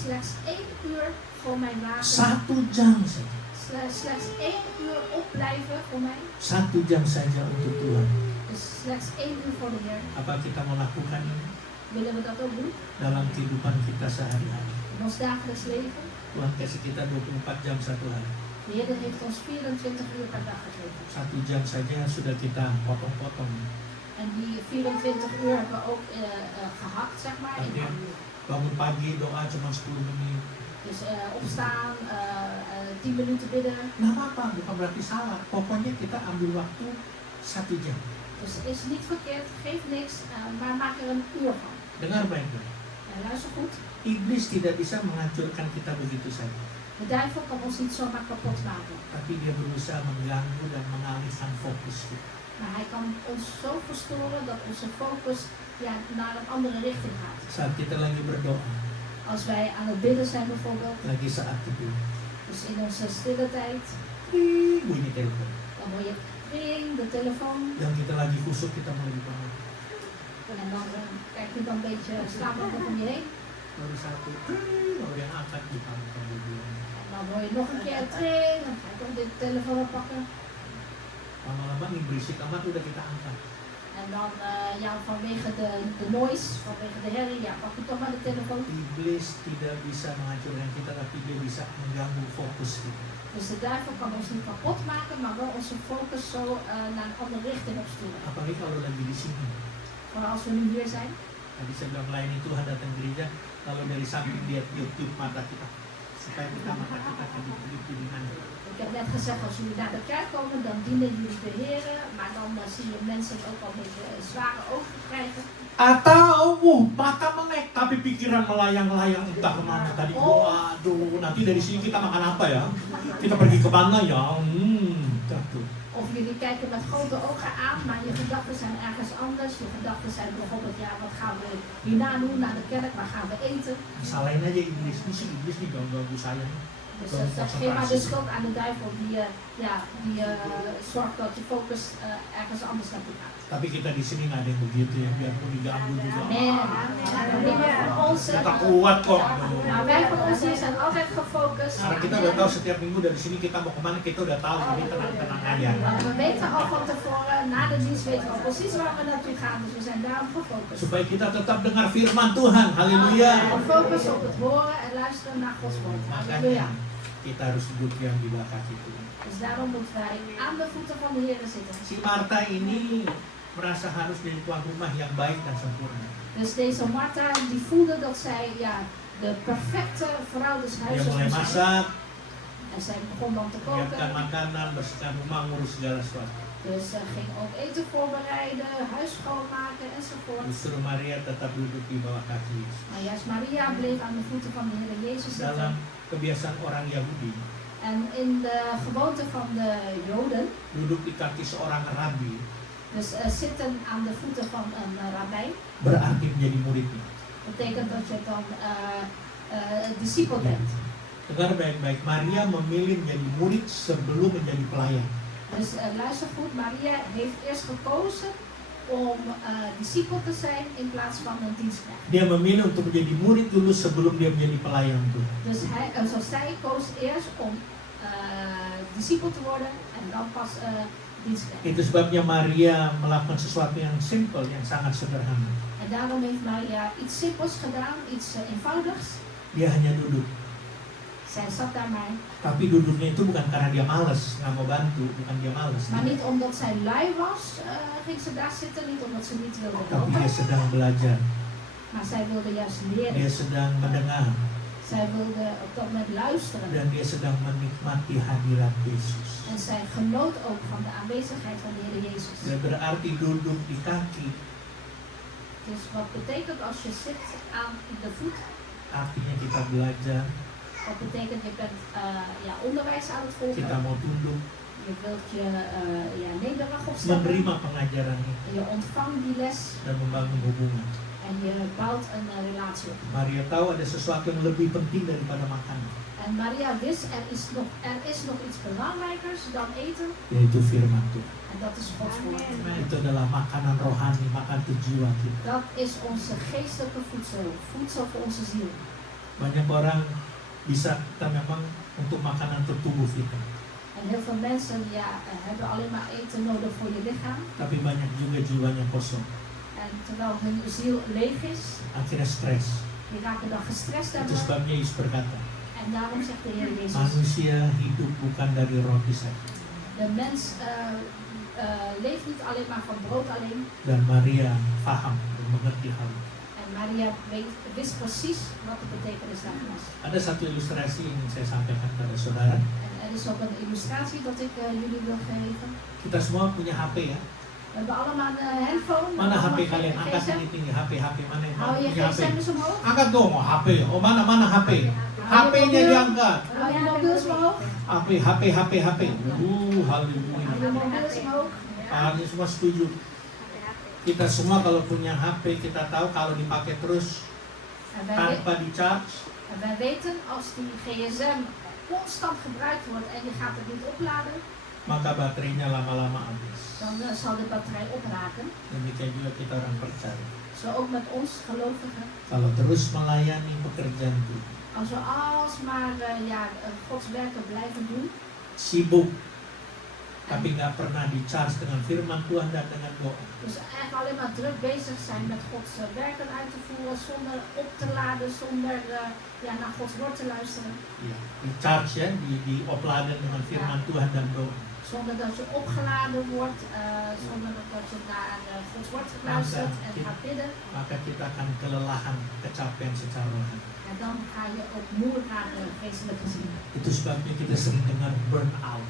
slechts 1 uur voor mij waken? 1 jam saja. Slechts 1 uur opblijven voor mij? 1 jam saja untuk Tuhan. Dus slechts 1 uur voor de Heer. Apa kita melakukan ini Willen we dat ook doen? dalam kehidupan kita sehari-hari? In ons dagelijks leven? Tuhan kasih kita 24 jam satu hari. De Heer heeft ons 24 uur per dag gegeven. 1 jam saja sudah kita potong-potong. En die 24 uur hebben we ook gehakt, zeg maar. In Oké. Bangun pagi doa cuma 10 menit. Dus opstaan, 10 minuten bidden. Nah apa? Bukan berarti salah. Pokoknya kita ambil waktu 1 jam. Dus het is niet verkeerd, geeft niks, maar maak er een uur van. Dengar baik-baik. En luister goed, Iblis tidak bisa menghancurkan kita begitu saja. de duivel kan ons niet zomaar kapot maken. Tapi dia berusaha mengganggu dan mengalihkan fokus kita. Maar hij kan ons zo verstoren dat onze focus naar een andere richting gaat. Saat kita lagi berdoa, Als wij aan het bidden zijn bijvoorbeeld, lagi saat tidur, dus in onze stille tijd, bunyi telepon. dan hoor je ring, de telefoon. Yang kita lagi kusuk, kita mau dibangun. En dan kijk je dan een beetje slaperig om je heen. Baru satu, baru yang angkat di kantor dulu. En dan hoor je nog een keer tring, dan ga je toch de telefoon oppakken. Lama-lama nih berisik amat udah kita angkat. En dan vanwege de noise, vanwege de herrie, pak je toch maar de telefoon. Iblis tidak bisa menghancurkan kita, tapi dia bisa mengganggu fokus kita. Dus de duivel kan ons niet kapot maken, maar wel onze focus zo naar een andere richting opsturen. Apalagi kalau lagi di sini. Maar als we nu hier zijn, Tadi saya bilang melayani Tuhan datang gereja, lalu dari samping lihat YouTube mata kita, supaya kita mata kita kedip-kedip dengan. ik heb net gezegd, als jullie naar de kerk komen, dan dienen jullie de Heer, maar dan zie je mensen ook al een beetje zware ogen krijgen. Atau mata melek tapi pikiran melayang-layang entah kemana tadi. Waduh, nanti dari sini kita makan apa ya? Kita pergi ke mana ya? Tuh. Of jullie kijken met grote ogen aan, maar je gedachten zijn ergens anders. Je gedachten zijn bijvoorbeeld, wat gaan we hierna doen, naar de kerk, waar gaan we eten? Salahin aja iblis, ini sih iblis nih ganggu saya nih. Dus geef maar de schuld aan de duivel die zorgt dat je focus ergens anders naartoe gaat. Tapi kita di sini nggak ada yang begitu ya, biarpun diganggu juga. Niemand van ons. Kita kuat kok. Maar wij van ons hier zijn altijd gefocust. Karena kita udah tahu setiap minggu dari sini kita mau kemana, kita udah tahu, jadi tenang-tenang aja. We weten al van tevoren, na de dienst weten we al precies waar we naartoe gaan, dus we zijn daarop gefocust. Supaya kita tetap dengar firman Tuhan, haleluya. We focussen op het horen en luisteren naar Gods woord. Halleluja. kita harus duduk yang di bawah kaki Tuhan. Dus daarom moeten wij aan de voeten van de Heer zitten. Si Marta ini merasa harus jadi tuan rumah yang baik dan sempurna. Dus deze Martha die voelde dat zij de perfecte vrouw des Dia huizes mulai moest zijn. masak, En zij begon dan te menyiapkan koken. makanan, bersihkan rumah, ngurus segala sesuatu. Dus ze ging ook eten voorbereiden, huis schoonmaken enzovoort. Justru Maria tetap duduk di bawah kaki Yesus. Maar juist Maria bleef aan de voeten van de Heer Jezus zitten. Dalam kebiasaan orang Yahudi, En in de gewoonte van de Joden, duduk di kaki seorang rabi dus zitten aan de voeten van een rabbijn, berarti menjadi muridnya. betekent dat je dan discipel bent. Dengar baik-baik, Maria memilih menjadi murid sebelum menjadi pelayan. Dus luister goed, Maria heeft eerst gekozen om discipel te zijn in plaats van een dienstknecht. Dia memilih untuk menjadi murid dulu sebelum dia menjadi pelayan Tuhan. Dus zij koos eerst om discipel te worden en dan pas dienstknecht. Itu sebabnya Maria melakukan sesuatu yang simple, yang sangat sederhana. En daarom heeft Maria iets simpels gedaan, iets eenvoudigs. Dia hanya duduk. Zij zat daar maar. Tapi duduknya itu bukan karena dia malas, nggak mau bantu, bukan dia malas. Maar niet omdat zij lui was, ging ze daar zitten. Niet omdat ze niet wilde Tapi dia helpen. sedang belajar, Maar zij wilde juist dia leren. sedang mendengar, Zij wilde op dat moment luisteren. dan dia sedang menikmati hadirat Yesus. En zij genoot ook van de aanwezigheid van de Heer Jezus. Dan berarti duduk di kaki, Dus wat betekent als je zit aan de voet? artinya kita belajar, Dat betekent je bent onderwijs aan het volgen. kita mau tunduk, Je wilt je nederig opstellen. menerima pengajaran itu, Je ontvangt die les dan membangun hubungan. en je bouwt een relatie op. Maria tahu ada sesuatu yang lebih penting daripada makanan, En Maria wist, er is nog iets belangrijkers dan eten. yaitu firman Tuhan. En dat is Gods woord. Itu adalah makanan rohani, makan untuk jiwa kita. Dat is onze geestelijke voedsel. Voedsel voor onze ziel. Banyak orang bisa kita memang untuk makanan untuk tubuh kita, En heel veel mensen hebben alleen maar eten nodig voor je lichaam. tapi banyak juga jiwanya kosong, En terwijl hun ziel leeg is, akhirnya stres. die raken dan gestrest Itu daardoor. sebabnya Yesus berkata, En daarom zegt de Heer Jezus, manusia hidup bukan dari roti saja. de mens leeft niet alleen maar van brood alleen. Dan Maria paham dan mengerti hal itu. En Maria wist precies wat de betekenis daarvan is. Ada satu ilustrasi yang ingin saya sampaikan kepada saudara. En er is ook een illustratie dat ik jullie wil geven. Kita semua punya HP ya. We hebben allemaal een handphone. Mana HP allemaal kalian? Angkat gsm. ini tinggi. HP mana yang Hou je punya HP? gsm eens omhoog. Angkat dong HP. Oh mana HP? HP-nya diangkat. Hou je mobiel eens omhoog. HP. Haleluya. Hou je mobiel eens omhoog. Ini semua setuju. Kita semua kalau punya HP, kita tahu kalau dipakai terus En wij, tanpa di charge, en wij weten als die gsm constant gebruikt wordt en je gaat het niet opladen, maka baterainya lama-lama habis. dan zal de batterij opraken. Demikian juga kita orang percaya. Zo ook met ons gelovigen. Kalau terus melayani pekerjaan Tuhan, Als we alsmaar Gods werken blijven doen, sibuk, tapi nggak pernah di charge dengan firman Tuhan dan dengan doa. dus eigenlijk alleen maar druk bezig zijn met Gods werken uit te voeren, zonder op te laden, zonder naar Gods woord te luisteren. Ya, di charge ya, di opladen dengan firman Tuhan dan doa. Zonder dat je opgeladen wordt, zonder dat je naar Gods woord luistert en gaat bidden. Maka kita akan kelelahan, kecapean secara rohani. En dan ga je ook moe raken, geestelijk gezien. Itu sebabnya kita sering dengar burn-out.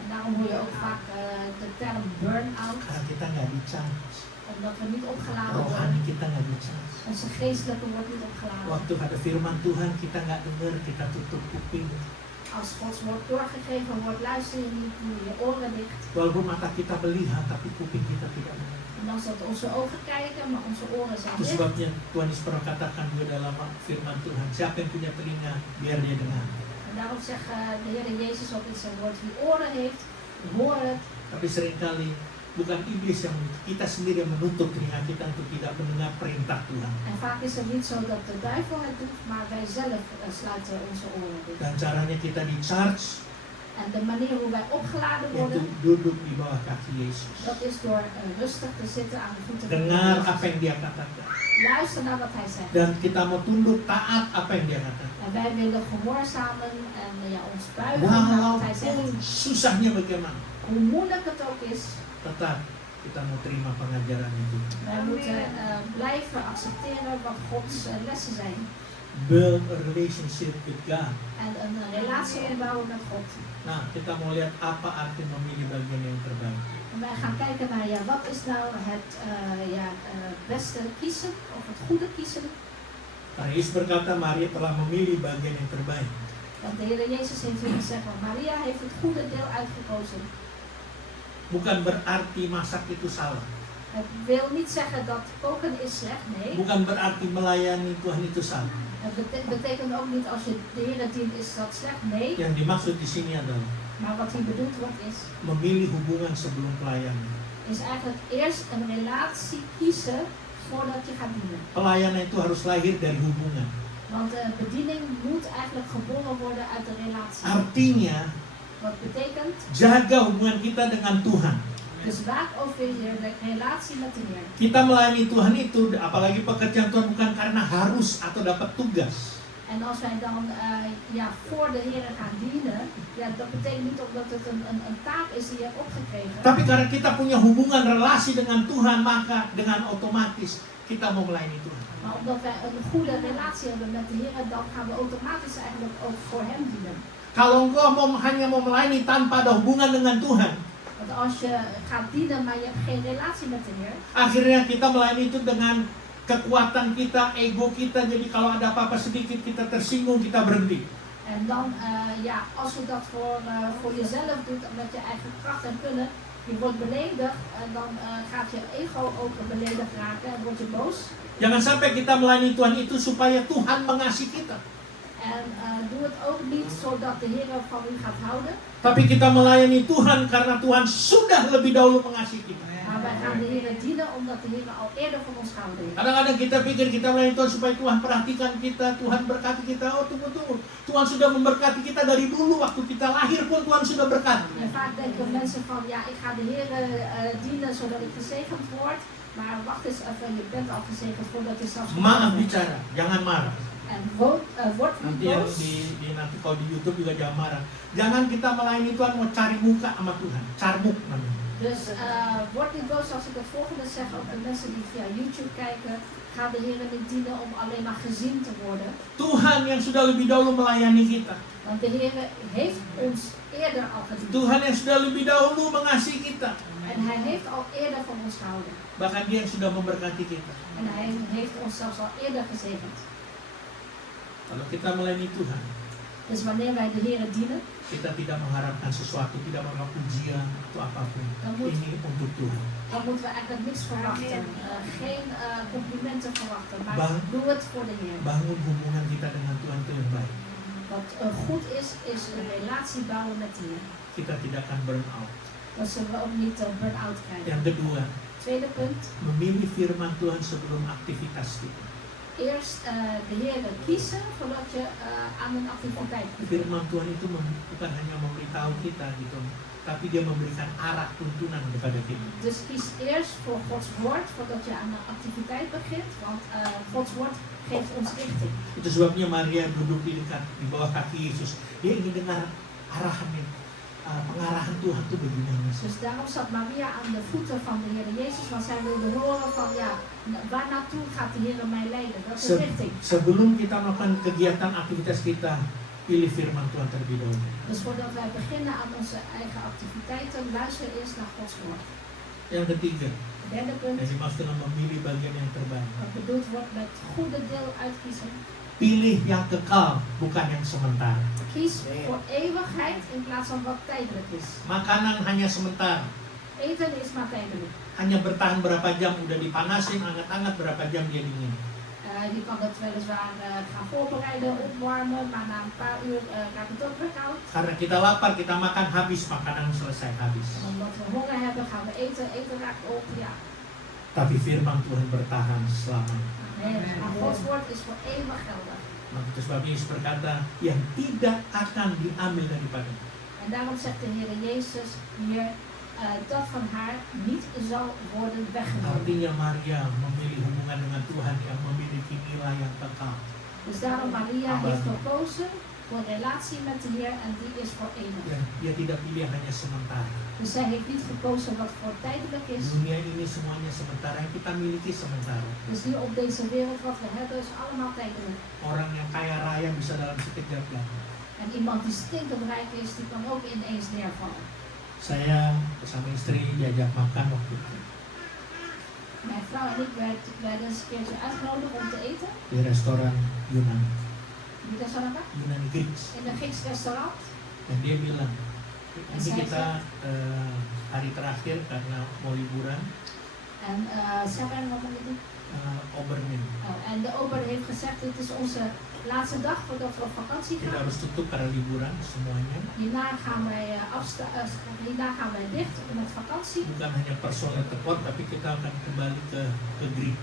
En daarom hoor je ook vaak de term burn-out, Karena kita nggak di charge. omdat we niet opgeladen Rohani worden. kita nggak di charge. Onze geestelijke wordt niet opgeladen. Waktu ada firman Tuhan kita nggak dengar, kita tutup kuping. Als Gods woord doorgegeven wordt, luister je niet, doe je oren dicht. Walaupun mata kita melihat, tapi kuping kita tidak mendengar. En dan zat onze ogen kijken, maar onze oren zijn Itu dicht. sebabnya Tuhan Yesus pernah katakan juga dalam firman Tuhan, siapa yang punya telinga, biar dia dengar. En daarom zegt de Heer Jezus ook in zijn woord, wie oren heeft, die horen het. Tapi seringkali bukan iblis yang kita sendiri yang menutup telinga kita untuk tidak mendengar perintah Tuhan. En vaak is het niet zo dat de duivel het doet, maar wij zelf sluiten onze oren dicht. Dan caranya kita di charge, En de manier hoe wij opgeladen yaitu worden, duduk di bawah kaki Yesus. dat is door rustig te zitten aan de voeten van Dengar Jezus. apa yang dia katakan. luister naar wat hij zegt. Dan kita mau tunduk taat apa yang dia katakan. En wij willen gehoorzamen en ons buigen naar wat hij Walaupun zegt. susahnya bagaimana, Hoe moeilijk het ook is, tetap kita mau terima pengajaran itu. wij moeten blijven accepteren wat Gods lessen zijn. Build a relationship with God. En een relatie opbouwen met God. Nah, kita mau lihat apa arti memilih bagian yang terbaik. En wij gaan kijken naar wat is nou het beste kiezen of het goede kiezen. Karena Yesus berkata Maria telah memilih bagian yang terbaik. Want de Heer Jezus heeft hier gezegd, want Maria heeft het goede deel uitgekozen. Bukan berarti masak itu salah. Het wil niet zeggen dat koken is slecht, nee. Bukan berarti melayani Tuhan itu salah. Het betekent ook niet als je de Heer dient is dat slecht, nee. Yang dimaksud di sini adalah Maar wat hier bedoeld wordt memilih hubungan sebelum pelayanan. is eigenlijk eerst een relatie kiezen voordat je gaat dienen. Pelayanan itu harus lahir dari hubungan. Want de bediening moet eigenlijk geboren worden uit de relatie. Artinya, Wat betekent, jaga hubungan kita dengan Tuhan. dus waak over je relatie met de Heer. Kita melayani Tuhan itu, apalagi pekerjaan Tuhan bukan karena harus atau dapat tugas. En als wij dan voor de Heer gaan dienen, dat betekent niet omdat het een taak is die je hebt opgekregen. Tapi karena kita punya hubungan relasi dengan Tuhan, maka dengan otomatis kita mau melayani Tuhan. Maar omdat wij een goede relatie hebben met de Heer, dan gaan we automatisch eigenlijk ook voor Hem dienen. Kalau engkau hanya mau melayani tanpa ada hubungan dengan Tuhan, Want als je gaat dienen, maar je hebt geen relatie met de Heer, akhirnya kita melayani itu dengan kekuatan kita, ego kita. Jadi kalau ada apa-apa sedikit kita tersinggung, kita berhenti. en dan, als je dat voor jezelf doet, met je eigen kracht en kunnen, je wordt beledigd en dan gaat je ego ook beledigd raken en word je boos. Jangan sampai kita melayani Tuhan itu supaya Tuhan mengasihi kita. En doe het ook niet zodat de Heer van u gaat houden. Tapi kita melayani Tuhan karena Tuhan sudah lebih dahulu mengasihi kita. Maar wij gaan de Heer dienen omdat de Heer al eerder van ons gehouden heeft. Kadang-kadang kita pikir kita melayani Tuhan supaya Tuhan perhatikan kita, Tuhan berkati kita. Oh tunggu. Tuhan sudah memberkati kita dari dulu, waktu kita lahir pun Tuhan sudah berkati. En vaak denken mensen van, ik ga de Heer dienen zodat ik gezegend word. Maar wacht eens even, je bent al gezegend voordat je zelfs... Maaf bicara, jangan marah. En word niet Nanti yang boos. nanti kalau di YouTube juga jangan marah. Jangan kita melayani Tuhan mau cari muka sama Tuhan, carbuk namanya. Dus word niet boos als ik het volgende zeg, ook de mensen die via YouTube kijken. Ga de Heer niet dienen om alleen maar gezien te worden. Tuhan yang sudah lebih dahulu melayani kita. Want de Heer heeft ons eerder al gezien. Tuhan yang sudah lebih dahulu mengasihi kita. En Hij heeft al eerder van ons gehouden. Bahkan dia yang sudah memberkati kita. En Hij heeft ons zelfs al eerder gezegend. Kalau kita melayani Tuhan, Dus wanneer wij de Heer dienen, kita tidak mengharapkan sesuatu, tidak mengharapkan pujian atau apapun. Ini untuk Tuhan. dan moeten we eigenlijk niks verwachten. Geen complimenten verwachten, maar doe het voor de Heer. Bangun hubungan kita dengan Tuhan itu yang baik. Wat goed is een relatie bouwen met de Heer. Kita tidak akan burn out. Dan zullen we ook niet burn-out krijgen. Yang kedua, Tweede punt, memilih firman Tuhan sebelum aktivitas kita. eerst de Heer kiezen voordat je aan een activiteit begint. Firman Tuhan itu bukan hanya memberitahu kita gitu, tapi dia memberikan arah tuntunan kepada kita. Dus kies eerst voor Gods woord voordat je aan een activiteit begint, want Gods woord geeft ons richting. Itu sebabnya Maria duduk di dekat di bawah kaki Yesus. Dia ingin dengar arahannya, pengarahan Tuhan itu bagaimana. Dus daarom zat Maria aan de voeten van de Heer Jezus, want zij wilde horen van waar naartoe gaat de Heer mij leiden, welke richting. Sebelum kita melakukan kegiatan aktivitas kita, pilih firman Tuhan terlebih dahulu. Dus voordat wij beginnen aan onze eigen activiteiten, luister eerst naar Gods woord. Yang ketiga, Derde punt, yang dimaksud dengan memilih bagian yang terbaik. wat bedoeld wordt met goede deel uitkiezen. Pilih yang kekal, bukan yang sementara. Kies voor eeuwigheid in plaats van wat tijdelijk is. Makanan hanya sementara. Eten is maar tijdelijk. Hanya bertahan berapa jam, udah dipanasin, hangat-hangat, berapa jam dia dingin. Je kan het weliswaar gaan voorbereiden, opwarmen, maar na een paar uur raakt het ook weer koud. Karena kita lapar, kita makan habis, makanan selesai habis. En omdat we honger hebben, gaan we eten, eten raakt op, ja. Tapi firman Tuhan bertahan selamanya. Maar Gods woord is voor eeuwig geldig. Maka itu sebabnya Yesus berkata, yang tidak akan diambil daripada. En daarom zegt de Heer Jezus hier, dat van haar niet zal worden weggenomen. Artinya Maria memilih hubungan dengan Tuhan yang memiliki nilai yang kekal. Dus daarom Maria Amen. heeft gekozen voor een relatie met de Heer en die is voor eeuwig. Ya, dia tidak pilih hanya sementara. Dus zij heeft niet gekozen wat voor tijdelijk is. Dunia ini semuanya sementara, yang kita miliki sementara. Dus hier op deze wereld wat we hebben is allemaal tijdelijk. Orang yang kaya raya bisa dalam sekejap jatuh. En iemand die stinkend rijk is, die kan ook ineens neervallen. Saya bersama istri diajak makan waktu itu Mijn vrouw en ik werden eens een keertje uitgenodigd om te eten. di restoran Yunani, Niet dat zo apa? Yunani Greeks. In een Grieks restaurant. Dan dia bilang, ini kita hari terakhir karena mau liburan, En siapa yang ngomong itu? obernya. En de ober heeft gezegd, dit is onze laatste dag voordat we op vakantie Kita gaan. harus tutup karena liburan semuanya. Hierna gaan wij dicht met vakantie. Bukan hanya personel tekor, tapi kita akan kembali ke Greek.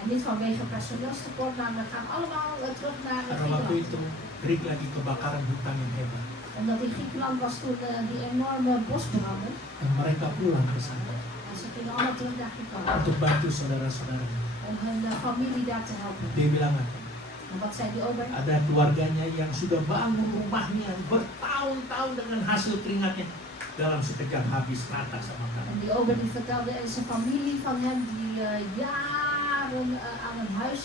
En niet vanwege personeelstekort, maar we gaan allemaal terug naar Karena waktu Griekenland. itu Greek lagi kebakaran hutan yang hebat. Omdat in Griekenland was toen die enorme bosbranden. Dan mereka pulang ke sana En ze gingen allemaal terug naar Griekenland. untuk bantu saudara-saudara. Om hun familie daar te helpen. Dia bilang apa? En wat zei die ober? Ada keluarganya yang sudah bangun rumahnya bertahun-tahun dengan hasil keringatnya, dalam sekejap habis rata sama kami. En die ober die vertelde, er is een familie van hem die jaren aan een huis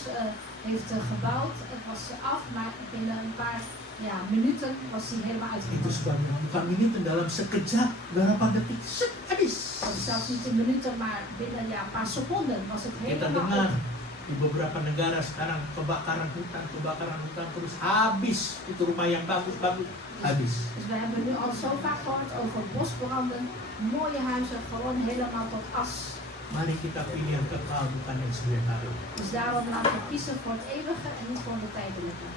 heeft gebouwd. Het was af, maar binnen een paar minuten was hij helemaal Itu uitgekomen. sebabnya bukan minuten, dalam sekejap berapa detik habis. Zelfs niet in minuten, maar binnen een paar seconden was het Kita helemaal dengar op. di beberapa negara sekarang kebakaran hutan terus habis. Itu rumah yang bagus-bagus habis. Dus we hebben nu al zo vaak gehoord over bosbranden, mooie huizen, gewoon helemaal tot as. Mari kita pilih yang kekal, bukan yang sementara. Dus daarom laten we kiezen voor het eeuwige en niet voor het tijdelijke.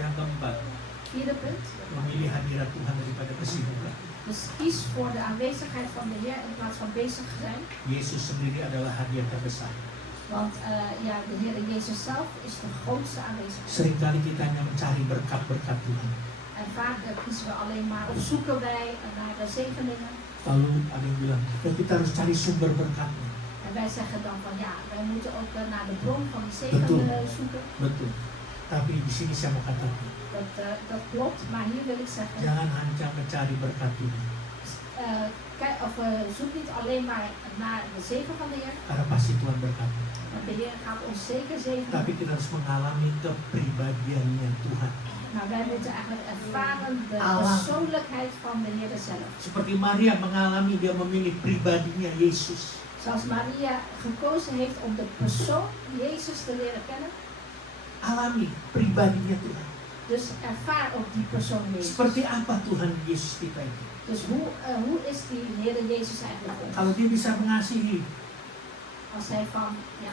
Yang keempat, Vierde punt. memilih hadirat Tuhan daripada kesibukan. Dus kies voor de aanwezigheid van de Heer in plaats van bezig zijn. Yesus sendiri adalah hadiah terbesar. Want de Heer Jezus zelf is de grootste aanwezigheid. Seringkali kita hanya mencari berkat-berkat Tuhan. En vaak kiezen we alleen maar of zoeken wij naar de zegeningen. Lalu ada yang bilang, ya kita harus cari sumber berkatnya. En wij zeggen dan van ja, wij moeten ook naar de bron van die Betul. zegen zoeken. Betul. Tapi di sini saya mau katakan, Dat klopt, maar hier wil ik zeggen, jangan hanya mencari berkat Tuhan. zoek niet alleen maar naar de zegen van de Heer. Karena pasti Tuhan berkati. Want de Heer gaat ons zeker zegenen. Tapi kita harus mengalami kepribadiannya Tuhan. Maar wij moeten eigenlijk ervaren de Allah. persoonlijkheid van de Heer zelf. Seperti Maria mengalami, dia memilih pribadinya Yesus. Zoals Maria gekozen heeft om de persoon Jezus te leren kennen. Alami pribadinya Tuhan. Dus ervaar ook die persoon Jezus. Seperti apa Tuhan Yesus kita itu? Dus hoe is die Heer Jezus eigenlijk ons? Kalau dia bisa mengasihi,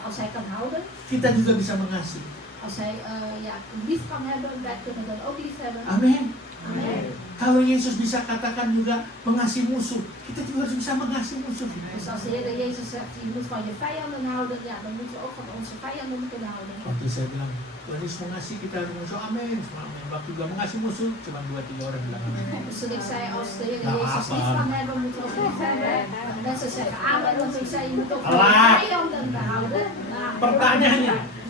Als hij kan houden, kita juga bisa mengasihi. als hij lief kan hebben, wij kunnen dan ook lief hebben. Amin. Amen. Kalau Yesus bisa katakan juga mengasihi musuh, kita juga harus bisa mengasihi musuh. Dus als de Heer Jezus zegt, je moet van je vijanden houden, ja, dan moeten we ook van onze vijanden kunnen houden. Waktu saya bilang, Tuhan Yesus mengasihi, kita harus musuh, amin. Semua amin. Waktu juga mengasihi musuh, cuma 2-3 orang bilang amin. Dus toen ik zei, als de Heer Nou, Jezus apa? lief kan hebben, moeten we ook lief hebben. En mensen zeggen amen, want ik zei, je moet ook van je Allah. vijanden houden.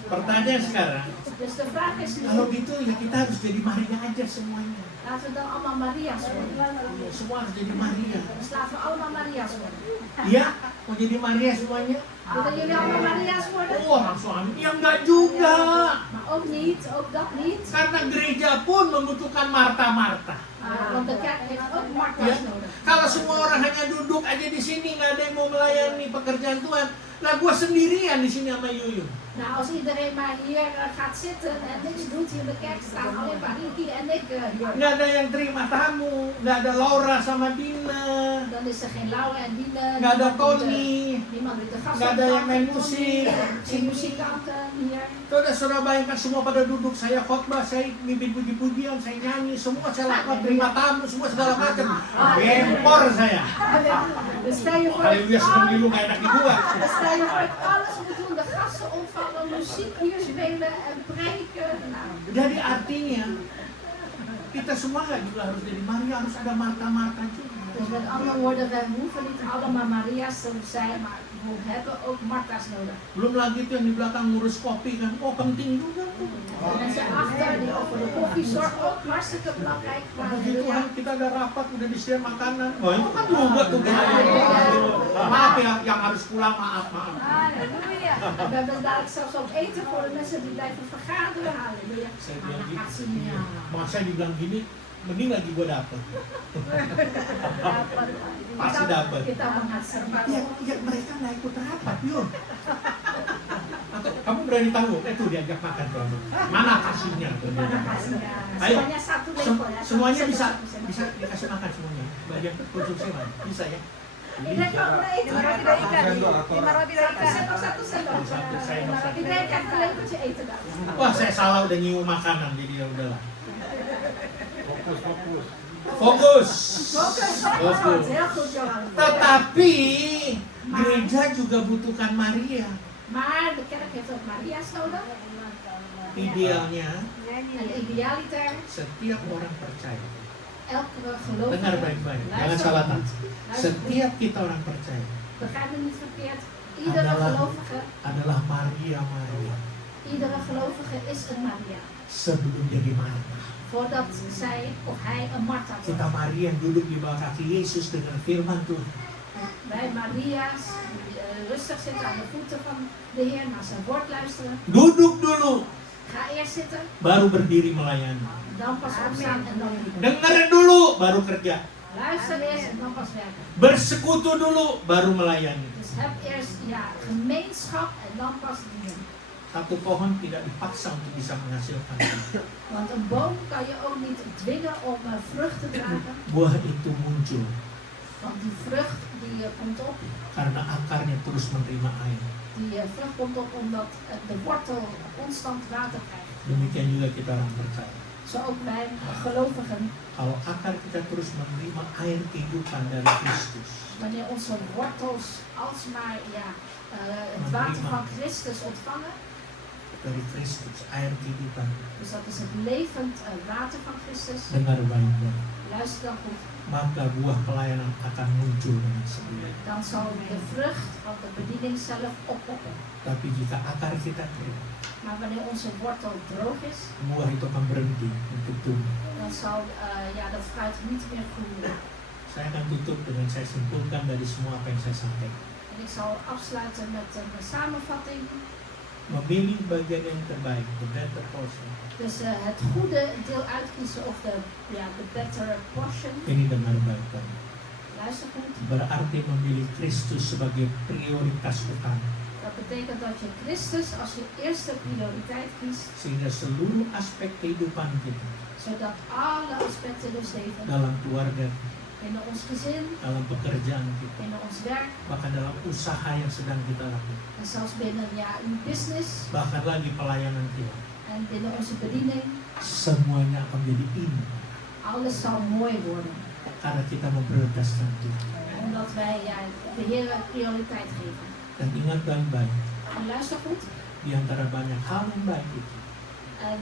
Pertanyaan sekarang, Dus de vraag is nu, kalau gitu ya kita harus jadi Maria aja semuanya. laten we dan allemaal Maria's worden. Semua harus jadi Maria. Dus laten we allemaal Maria's worden. Iya, mau jadi Maria semuanya? Willen jullie allemaal Maria's worden? Oh, langsung amin. Ya enggak juga. Maar ook niet, ook dat niet. Karena gereja pun membutuhkan Marta-Marta. Want de kerk heeft ook Ya, Martha's nodig. kalau semua orang hanya duduk aja di sini, nggak ada yang mau melayani pekerjaan Tuhan, lah gua sendirian di sini sama Yuyun. Nou, als iedereen maar hier gaat zitten en niks doet, hier in de kerk staan alleen maar Ricky en ik hier. Nggak ada yang terima tamu, nggak ada Laura sama Dina, Dan is er geen Laura en Dine, nggak ada Tony, niemand die de gasten nggak ada yang main musik. geen muzikanten hier. Saudara bayangkan semua pada duduk, saya khotbah, saya mimpin puji-pujian, saya nyanyi, semua saya lakukan, terima tamu, semua segala macam. Gempor saya. Dus stel je voor, Haleluya, sedang di lu kayak anak gua. stel je voor, alles moet doen, de gasten ontvangen, muziek hier spelen en preken. Nou, Jadi artinya kita semua nggak juga harus jadi Maria, harus ada Marta-Marta juga. Dus met andere woorden, wij hoeven niet allemaal Maria's te zijn, maar we hebben ook Martha's nodig. Belum lagi tuh yang di belakang ngurus kopi kan, oh penting juga tuh. De mensen achter die over de koffie zorgen ook hartstikke belangrijk. Maar Begitu kan kita ada rapat, udah disediain makanan. Wah itu kan juga tuh. Maaf ya, yang harus pulang maaf. Halleluja. We hebben dadelijk zelfs ook eten voor de mensen die blijven vergaderen. Halleluja. Saya Maar bilang dan gitu, gaat ze niet aan. masa dibilang gini, mending lagi gue dapet. Pasti dapat. Kita menghasilkan. Ya mereka nggak ikut rapat, yuk. Atau kamu berani tanggung? Tuh diajak makan tuh. Mana kasihnya tuh? Mana kasihnya? Ayo. Semuanya satu lepel ya. Semuanya bisa Bisa. dikasih makan semuanya. Bagian konsumsi mana? Bisa ya? Iedereen kan er eten. 5 roti dan ikan. 5 roti dan Satu ikan. sendok, satu sendok. Saya nog satu. Iedereen krijgt een lepeltje eten dan. Wah saya salah udah nyium makanan jadi ya udahlah. Fokus. Fokus. Fokus. Heel goed, Johan. Tetapi gereja juga butuhkan Maria. Maar de kerk heeft ook Maria's nodig. Idealnya En idealiter, setiap orang percaya. elke Dengar gelovige. baik-baik, jangan Luister salah goed. tangkap. Luister goed. Setiap kita orang percaya Begrijp me niet verkeerd. Iedere adalah gelovige, adalah Maria. iedere gelovige is een Maria. Sebelum jadi Marta. Voordat zij of hij een Martha Kita wordt. Maria yang duduk di bawah kaki Yesus dengan firman Tuhan. Wij Maria's die rustig zitten aan de voeten van de Heer, naar zijn woord luisteren. Duduk dulu, Ga eerst zitten, baru berdiri melayani. dan pas opstaan en dan bidden. Dengerin dulu, baru kerja. Luister eerst en dan pas werken. Bersekutu dulu, baru melayani. Dus heb eerst gemeenschap en dan pas dienen. Satu pohon tidak dipaksa untuk bisa menghasilkan buah. Want een boom kan je ook niet dwingen om vrucht te dragen. Buah itu muncul Want die vrucht die komt op, karena akarnya terus menerima air. die vrucht komt op omdat de wortel constant water krijgt. Demikian juga kita orang percaya. Zo ook wij gelovigen. Kalau akar kita terus menerima air kehidupan dari Kristus, Wanneer onze wortels alsmaar het water van Christus ontvangen. dari Kristus, air kehidupan. Dus dat is het levend water van Christus. Dengar baik-baik. Luister dan goed. Maka buah pelayanan akan muncul dengan sendirinya. Dan zal de vrucht van de bediening zelf oppoppen. Tapi jika akar kita kering, Maar wanneer onze wortel droog is, buah itu akan berhenti untuk tumbuh. dan zal dat fruit niet meer groeien. Saya akan tutup dengan saya simpulkan dari semua apa yang saya sampaikan. En ik zal afsluiten met een samenvatting. Memilih bagian yang terbaik, the better portion. Dus het goede deel uitkiezen of de better portion. Ini dengar baik-baik. Luister goed. Berarti memilih Kristus sebagai prioritas utama. Dat betekent dat je Christus als je eerste prioriteit kiest. Sehingga seluruh aspek kehidupan kita, Zodat alle aspecten in ons leven, dalam keluarga, binnen ons gezin, dalam pekerjaan kita, binnen ons werk bahkan dalam usaha yang sedang kita lakukan, en zelfs binnen uw business bahkan lagi pelayanan kita, en binnen onze bediening, semuanya akan menjadi indah alles zal mooi worden. karena kita memprioritaskan Tuhan. Omdat wij de Heer prioriteit geven. Dan ingat baik-baik, En luister goed. di antara banyak hal yang baik itu, En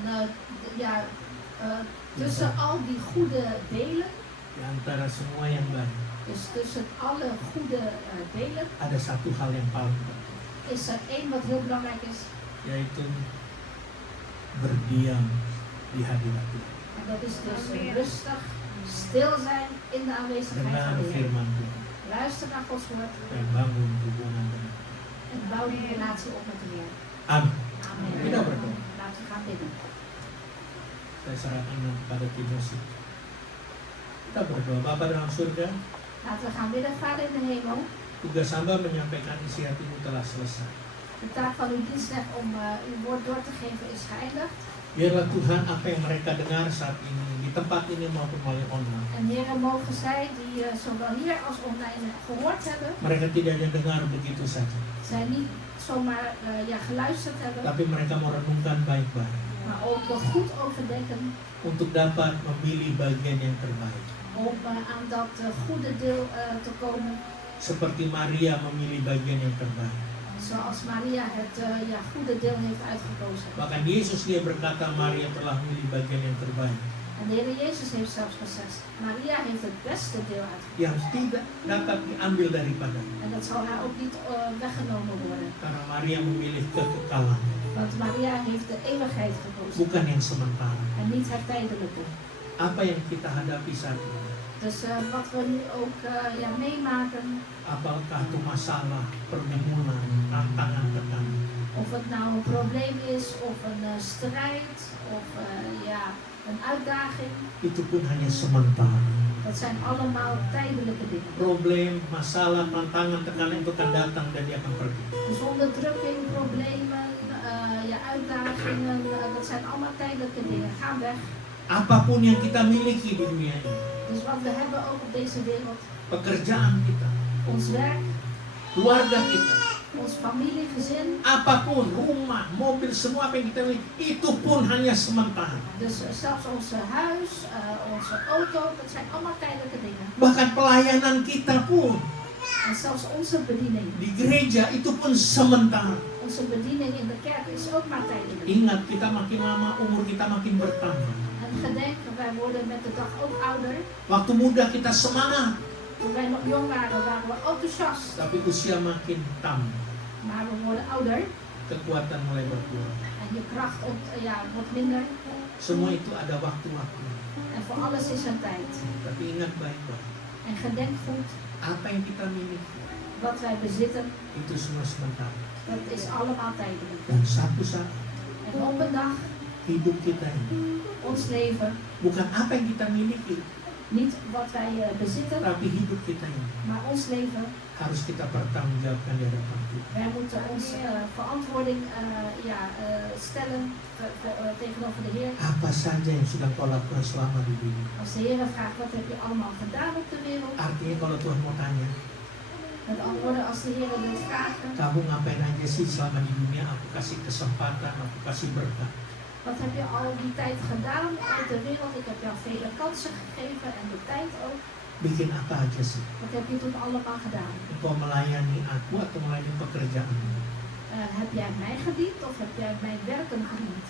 tussen al die goede delen, di antara semua yang baik, dus tussen alle goede delen, ada satu hal yang paling penting, is er één wat heel belangrijk is. yaitu berdiam di hadirat Tuhan. En dat is dus rustig, stil zijn in de aanwezigheid van Dengan de Heer. firman Tuhan Luister naar Gods woord dan bangun hubungan dengan en bouw die relatie op met de Heer. Amin. Amen. Kita berdoa. Laten we gaan bidden. Saya serahkan kepada tim musik. Kita berdoa. Bapa dalam surga, Laten we gaan bidden. Vader in de hemel, tugas hamba menyampaikan isi hatimu telah selesai. de taak van uw dienstknecht om uw woord door te geven is geëindigd. Biarlah Tuhan apa yang mereka dengar saat ini di tempat ini maupun melalui online, En heren, mogen zij die zowel hier als online gehoord hebben, mereka tidak hanya dengar begitu saja, zij niet zomaar geluisterd hebben, tapi mereka merenungkan baik-baik maar ook goed overdenken untuk dapat memilih bagian yang terbaik. om aan dat goede deel te komen. Seperti Maria memilih bagian yang terbaik. Zoals Maria het goede deel heeft uitgekozen. Bahkan Yesus dia berkata Maria telah memilih bagian yang terbaik. En de Heer Jezus heeft zelfs gezegd, Maria heeft het beste deel uitgekozen. yang tidak dapat diambil daripadanya. En dat zal haar ook niet weggenomen worden. Karena Maria memilih kekekalan, Want Maria heeft de eeuwigheid gekozen bukan yang sementara. en niet het tijdelijke. Apa yang kita hadapi saat ini? Dus wat we nu ook meemaken, Apakah itu masalah, pergumulan, tantangan, tekanan? of het nou een probleem is, of een strijd, of een uitdaging, Itu pun hanya sementara. dat zijn allemaal tijdelijke dingen. Problem, masalah, tantangan, tekanan itu akan datang dan dia akan pergi. Dus onderdrukking, problemen, uitdagingen, dat zijn allemaal tijdelijke dingen. Ga weg. Apapun yang kita miliki di dunia ini, Dus wat we hebben ook op deze wereld, pekerjaan kita, ons werk, keluarga kita, ons familie, gezin. apapun, rumah, mobil, semua apa yang kita miliki, itu pun hanya sementara. Dus zelfs ons huis, onze auto, dat zijn allemaal tijdelijke dingen. Bahkan pelayanan kita pun En zelfs onze bediening. di gereja itu pun sementara. Onze bediening in de kerk is ook maar tijdelijk. Ingat, kita makin lama, umur kita makin bertambah. En gedenk, wij worden met de dag ook ouder. Waktu muda kita semangat, Toen wij nog jong waren we enthousiast. tapi usia makin tambah, Maar we worden ouder kekuatan mulai berkurang. en je kracht wordt minder. Semua itu ada waktu-waktu. En voor alles is een tijd. Tapi ingat baik-baik, En gedenk goed, apa yang kita miliki wat wij bezitten, itu semua sementara. dat is allemaal tijdelijk. Dan satu saat En op een dag, hidup kita ini ons leven, bukan apa yang kita miliki, niet wat wij bezitten, tapi hidup kita ini maar ons leven. harus kita pertanggungjawabkan di hadapan Tuhan. Wij moeten ons verantwoording stellen tegenover de Heer. Apa saja yang sudah kau lakukan selama di dunia. Als de Heer vraagt, wat heb je allemaal gedaan op de wereld? Artinya kalau Tuhan mau tanya, Met antwoorden als de Heer wil vragen, kamu ngapain aja sih selama di dunia, aku kasih kesempatan, aku kasih berkat. wat heb je al die tijd gedaan uit de wereld? Ik heb jou vele kansen gegeven en de tijd ook. Bikin apa aja sih? Wat heb je toen allemaal gedaan? Engkau melayani aku atau melayani pekerjaan? Heb jij mij gediend of heb jij mijn werken gediend?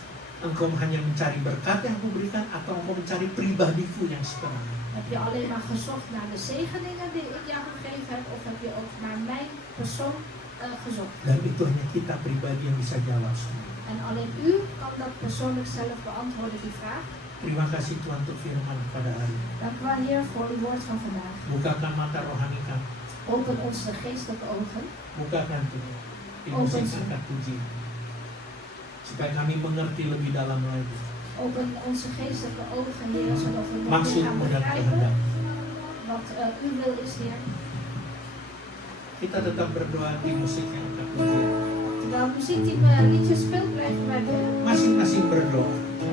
Engkau hanya mencari berkat yang aku berikan atau engkau mencari pribadiku yang sebenarnya? Heb je alleen maar gezocht naar de zegeningen die ik jou gegeven heb of heb je ook naar mijn persoon gezocht? Dan itu hanya kita pribadi yang bisa jawab semua. En alleen u kan dat persoonlijk zelf beantwoorden, die vraag. Terima kasih Tuhan untuk firman pada hari ini. Dank u wel, Heer, voor uw woord van vandaag. Bukakan mata rohani kami. Open ons de geestelijke ogen. Bukakan Tuhan. Musim angkat puji. Supaya kami mengerti lebih dalam lagi Open onze geestelijke ogen, Heer, zodat we nog meer gaan maksudmu dan begrijpen kehendak. wat uw wil is, Heer. Kita tetap berdoa di musik yang angkat puji. Terwijl muziekteam liedjes speelt, blijven wij bidden. Masing-masing berdoa.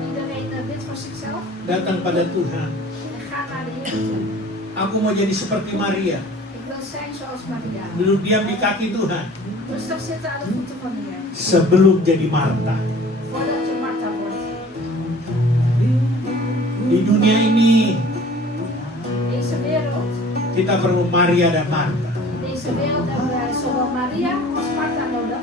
Iedereen bidt voor zichzelf Datang pada Tuhan. en ga naar de Heer toe. Aku mau jadi seperti Maria. Ik wil zijn zoals Maria. Duduk diam di kaki Tuhan. Rustig zitten aan de voeten van de Heer. Sebelum jadi Marta. Voordat je Martha wordt. Di dunia ini Deze wereld, kita perlu Maria dan Marta. deze wereld hebben wij zowel Maria als Martha nodig.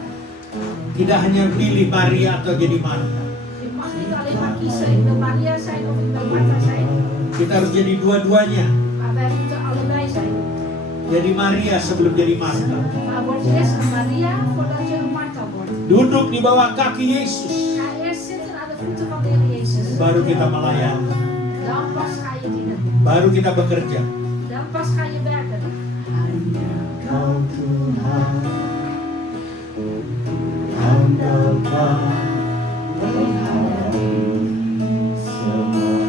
Tidak hanya pilih Maria atau jadi Marta. Je mag niet alleen maar kiezen, ik wil Maria zijn of ik wil Martha zijn. Kita harus jadi dua-duanya. Maar wij moeten allebei zijn. Jadi Maria sebelum jadi Marta. Maar word eerst een Maria voordat je een Martha wordt. Duduk di bawah kaki Yesus. Ga eerst zitten aan de voeten van de Heer Jezus. Baru kita melayani. Dan pas ga je dienen. Baru kita bekerja. Dan pas ga je werken. Kau Tuhan, yang dapat menghadapi semua.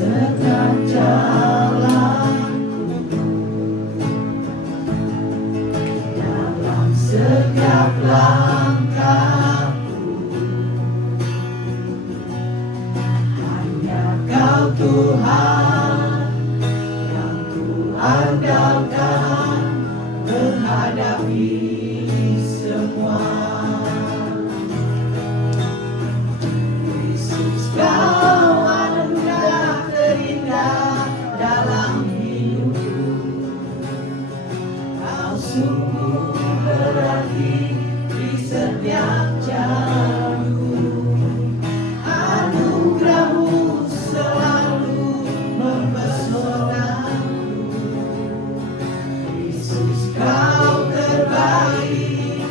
setiap jalanku, dalam setiap langkahku, hanya Kau Tuhan yang ku andalkan menghadapi semua. Yesus, Kau anugerah terindah dalam hidupku. Kau sungguh berarti di setiap jalanku. Anugerah-Mu selalu mempesonaku. Yesus, Kau terbaik.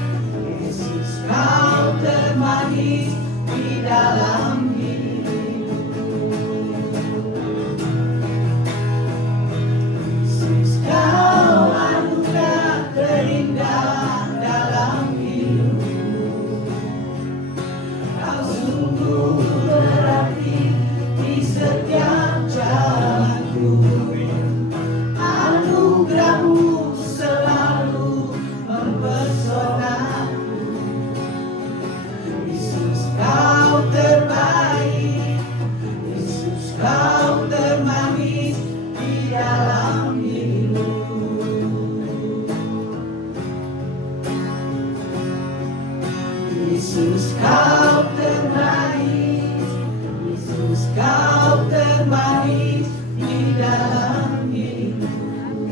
Yesus, Kau termanis di dalam hidupku. Yesus, Kau anugerah terindah dalam hidupku. Kau sungguh berarti di setiap jalanku. Anugerah-Mu selalu mempesonaku. Yesus, Kau terbaik. Yesus, Kau termanis di dalam hidupku. Yesus, Kau terbaik. Yesus, Kau termanis di dalam hidupku.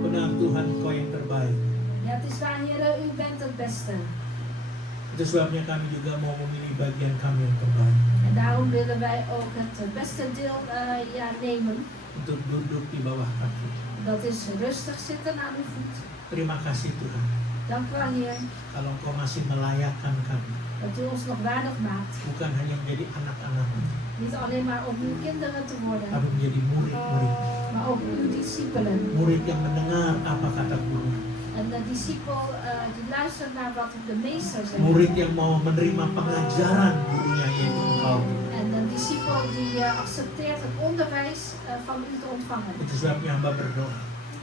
Benar Tuhan, Kau yang terbaik. Ja, het is waar, Heer, u bent het beste. Itu sebabnya kami juga mau memilih bagian kami yang terbaik En daarom willen wij ook het beste deel nemen. untuk duduk di bawah kaki. Dat is rustig zitten aan uw voet. Terima kasih Tuhan, Dank u wel, Heer, kalau Engkau masih melayakkan kami, dat u ons nog waardig maakt. bukan hanya menjadi anak-anak-Mu, Niet alleen maar om uw kinderen te worden, tapi menjadi murid-murid. maar ook uw discipelen. Murid yang mendengar apa kata guru. En de discipel die luistert naar wat de meester zegt. Murid yang mau menerima pengajaran gurunya, yaitu Engkau. En de discipel die accepteert het onderwijs van u te ontvangen. Itu sebabnya hamba berdoa.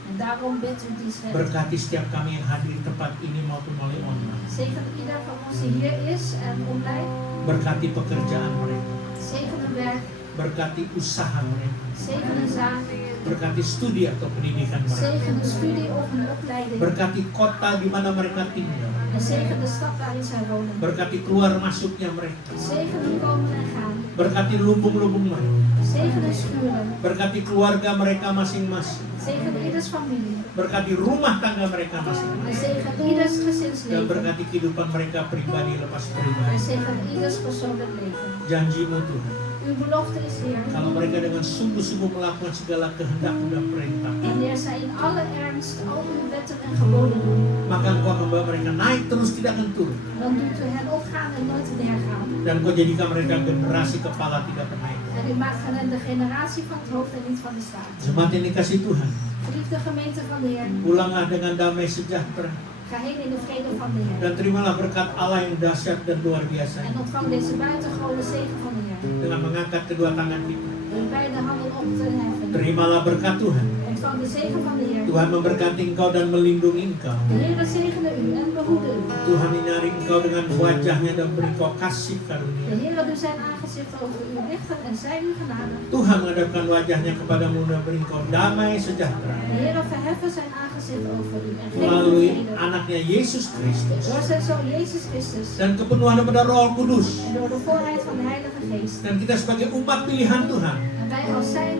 En daarom bidt u die schrift. Berkati setiap kami yang hadir di tempat ini maupun melalui online. Zegen ieder van ons die hier is en online. Berkati pekerjaan mereka. Zegen hun werk. Berkati usaha mereka. Zegen hun zaak. Berkati studi atau pendidikan mereka. Zegen hun studie of hun opleiding. Berkati kota di mana mereka tinggal. En zegen de stad waarin zij wonen. Berkati keluar masuknya mereka. Zegen hun komen en gaan. Berkati lubung-lubung mereka. Zegen hun schuren. Berkati keluarga mereka masing-masing. Zegen ieders familie. Berkati rumah tangga mereka En masing-masing. zegen ieders Dan gezinsleven. berkati kehidupan mereka pribadi lepas En pribadi. zegen ieders persoonlijk leven. Janji-Mu Tuhan, Uw belofte is, Heer, kalau mereka dengan sungguh-sungguh melakukan segala kehendak-Mu dan perintah, wanneer zij in alle ernst al uw wetten en geboden doen, maka Engkau akan membawa mereka naik terus, tidak akan turun. dan doet u hen opgaan en nooit neergaan. Dan Engkau jadikan mereka generasi kepala, tidak pernah ikut. En u maakt van hen de generatie van het hoofd en niet van de staart. Jemaat yang dikasih Tuhan, Geliefde gemeente van de Heer, pulanglah dengan damai sejahtera. ga heen in de vrede van de Heer. Dan terimalah berkat Allah yang dahsyat dan luar biasa En ini. ontvang deze buitengewone zegen van de Heer. Dengan mengangkat kedua tangan kita. Door beide handen op te heffen. Terimalah berkat Tuhan. Ontvang de zegen van de Heer. Tuhan memberkati engkau dan melindungi engkau. De Heer zegene u en behoede u. Tuhan menyinari engkau dengan wajahnya dan beri engkau kasih De karunia. Heer doet zijn aangezicht over u richten en zij u genade. Tuhan menghadapkan wajahnya kepadamu dan beri engkau damai sejahtera. De Heer verheffen zijn aangezicht over u en geeft u Melalui vrede. anaknya Yesus Kristus. Door zijn zoon Jezus Christus Dan kepenuhan daripada Roh Kudus. en door de volheid van de Heilige Geest. Dan kita sebagai umat pilihan Tuhan. En wij als zijn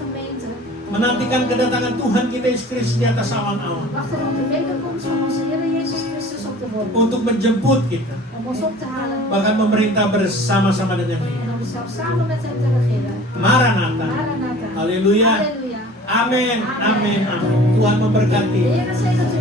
gemeente Menantikan kedatangan Tuhan kita Yesus Kristus di atas awan-awan. wachten op de wederkomst van onze Heer Jezus Christus op de wolken. Untuk menjemput kita. Om ons op te halen Bahkan memerintah bersama-sama dengan en dia. om zelfs samen met hem te regeren. Maranatha. Maranatha. Haleluya. Halleluja. Amin. Amin. Amin. Tuhan memberkati. De Heer zegent u.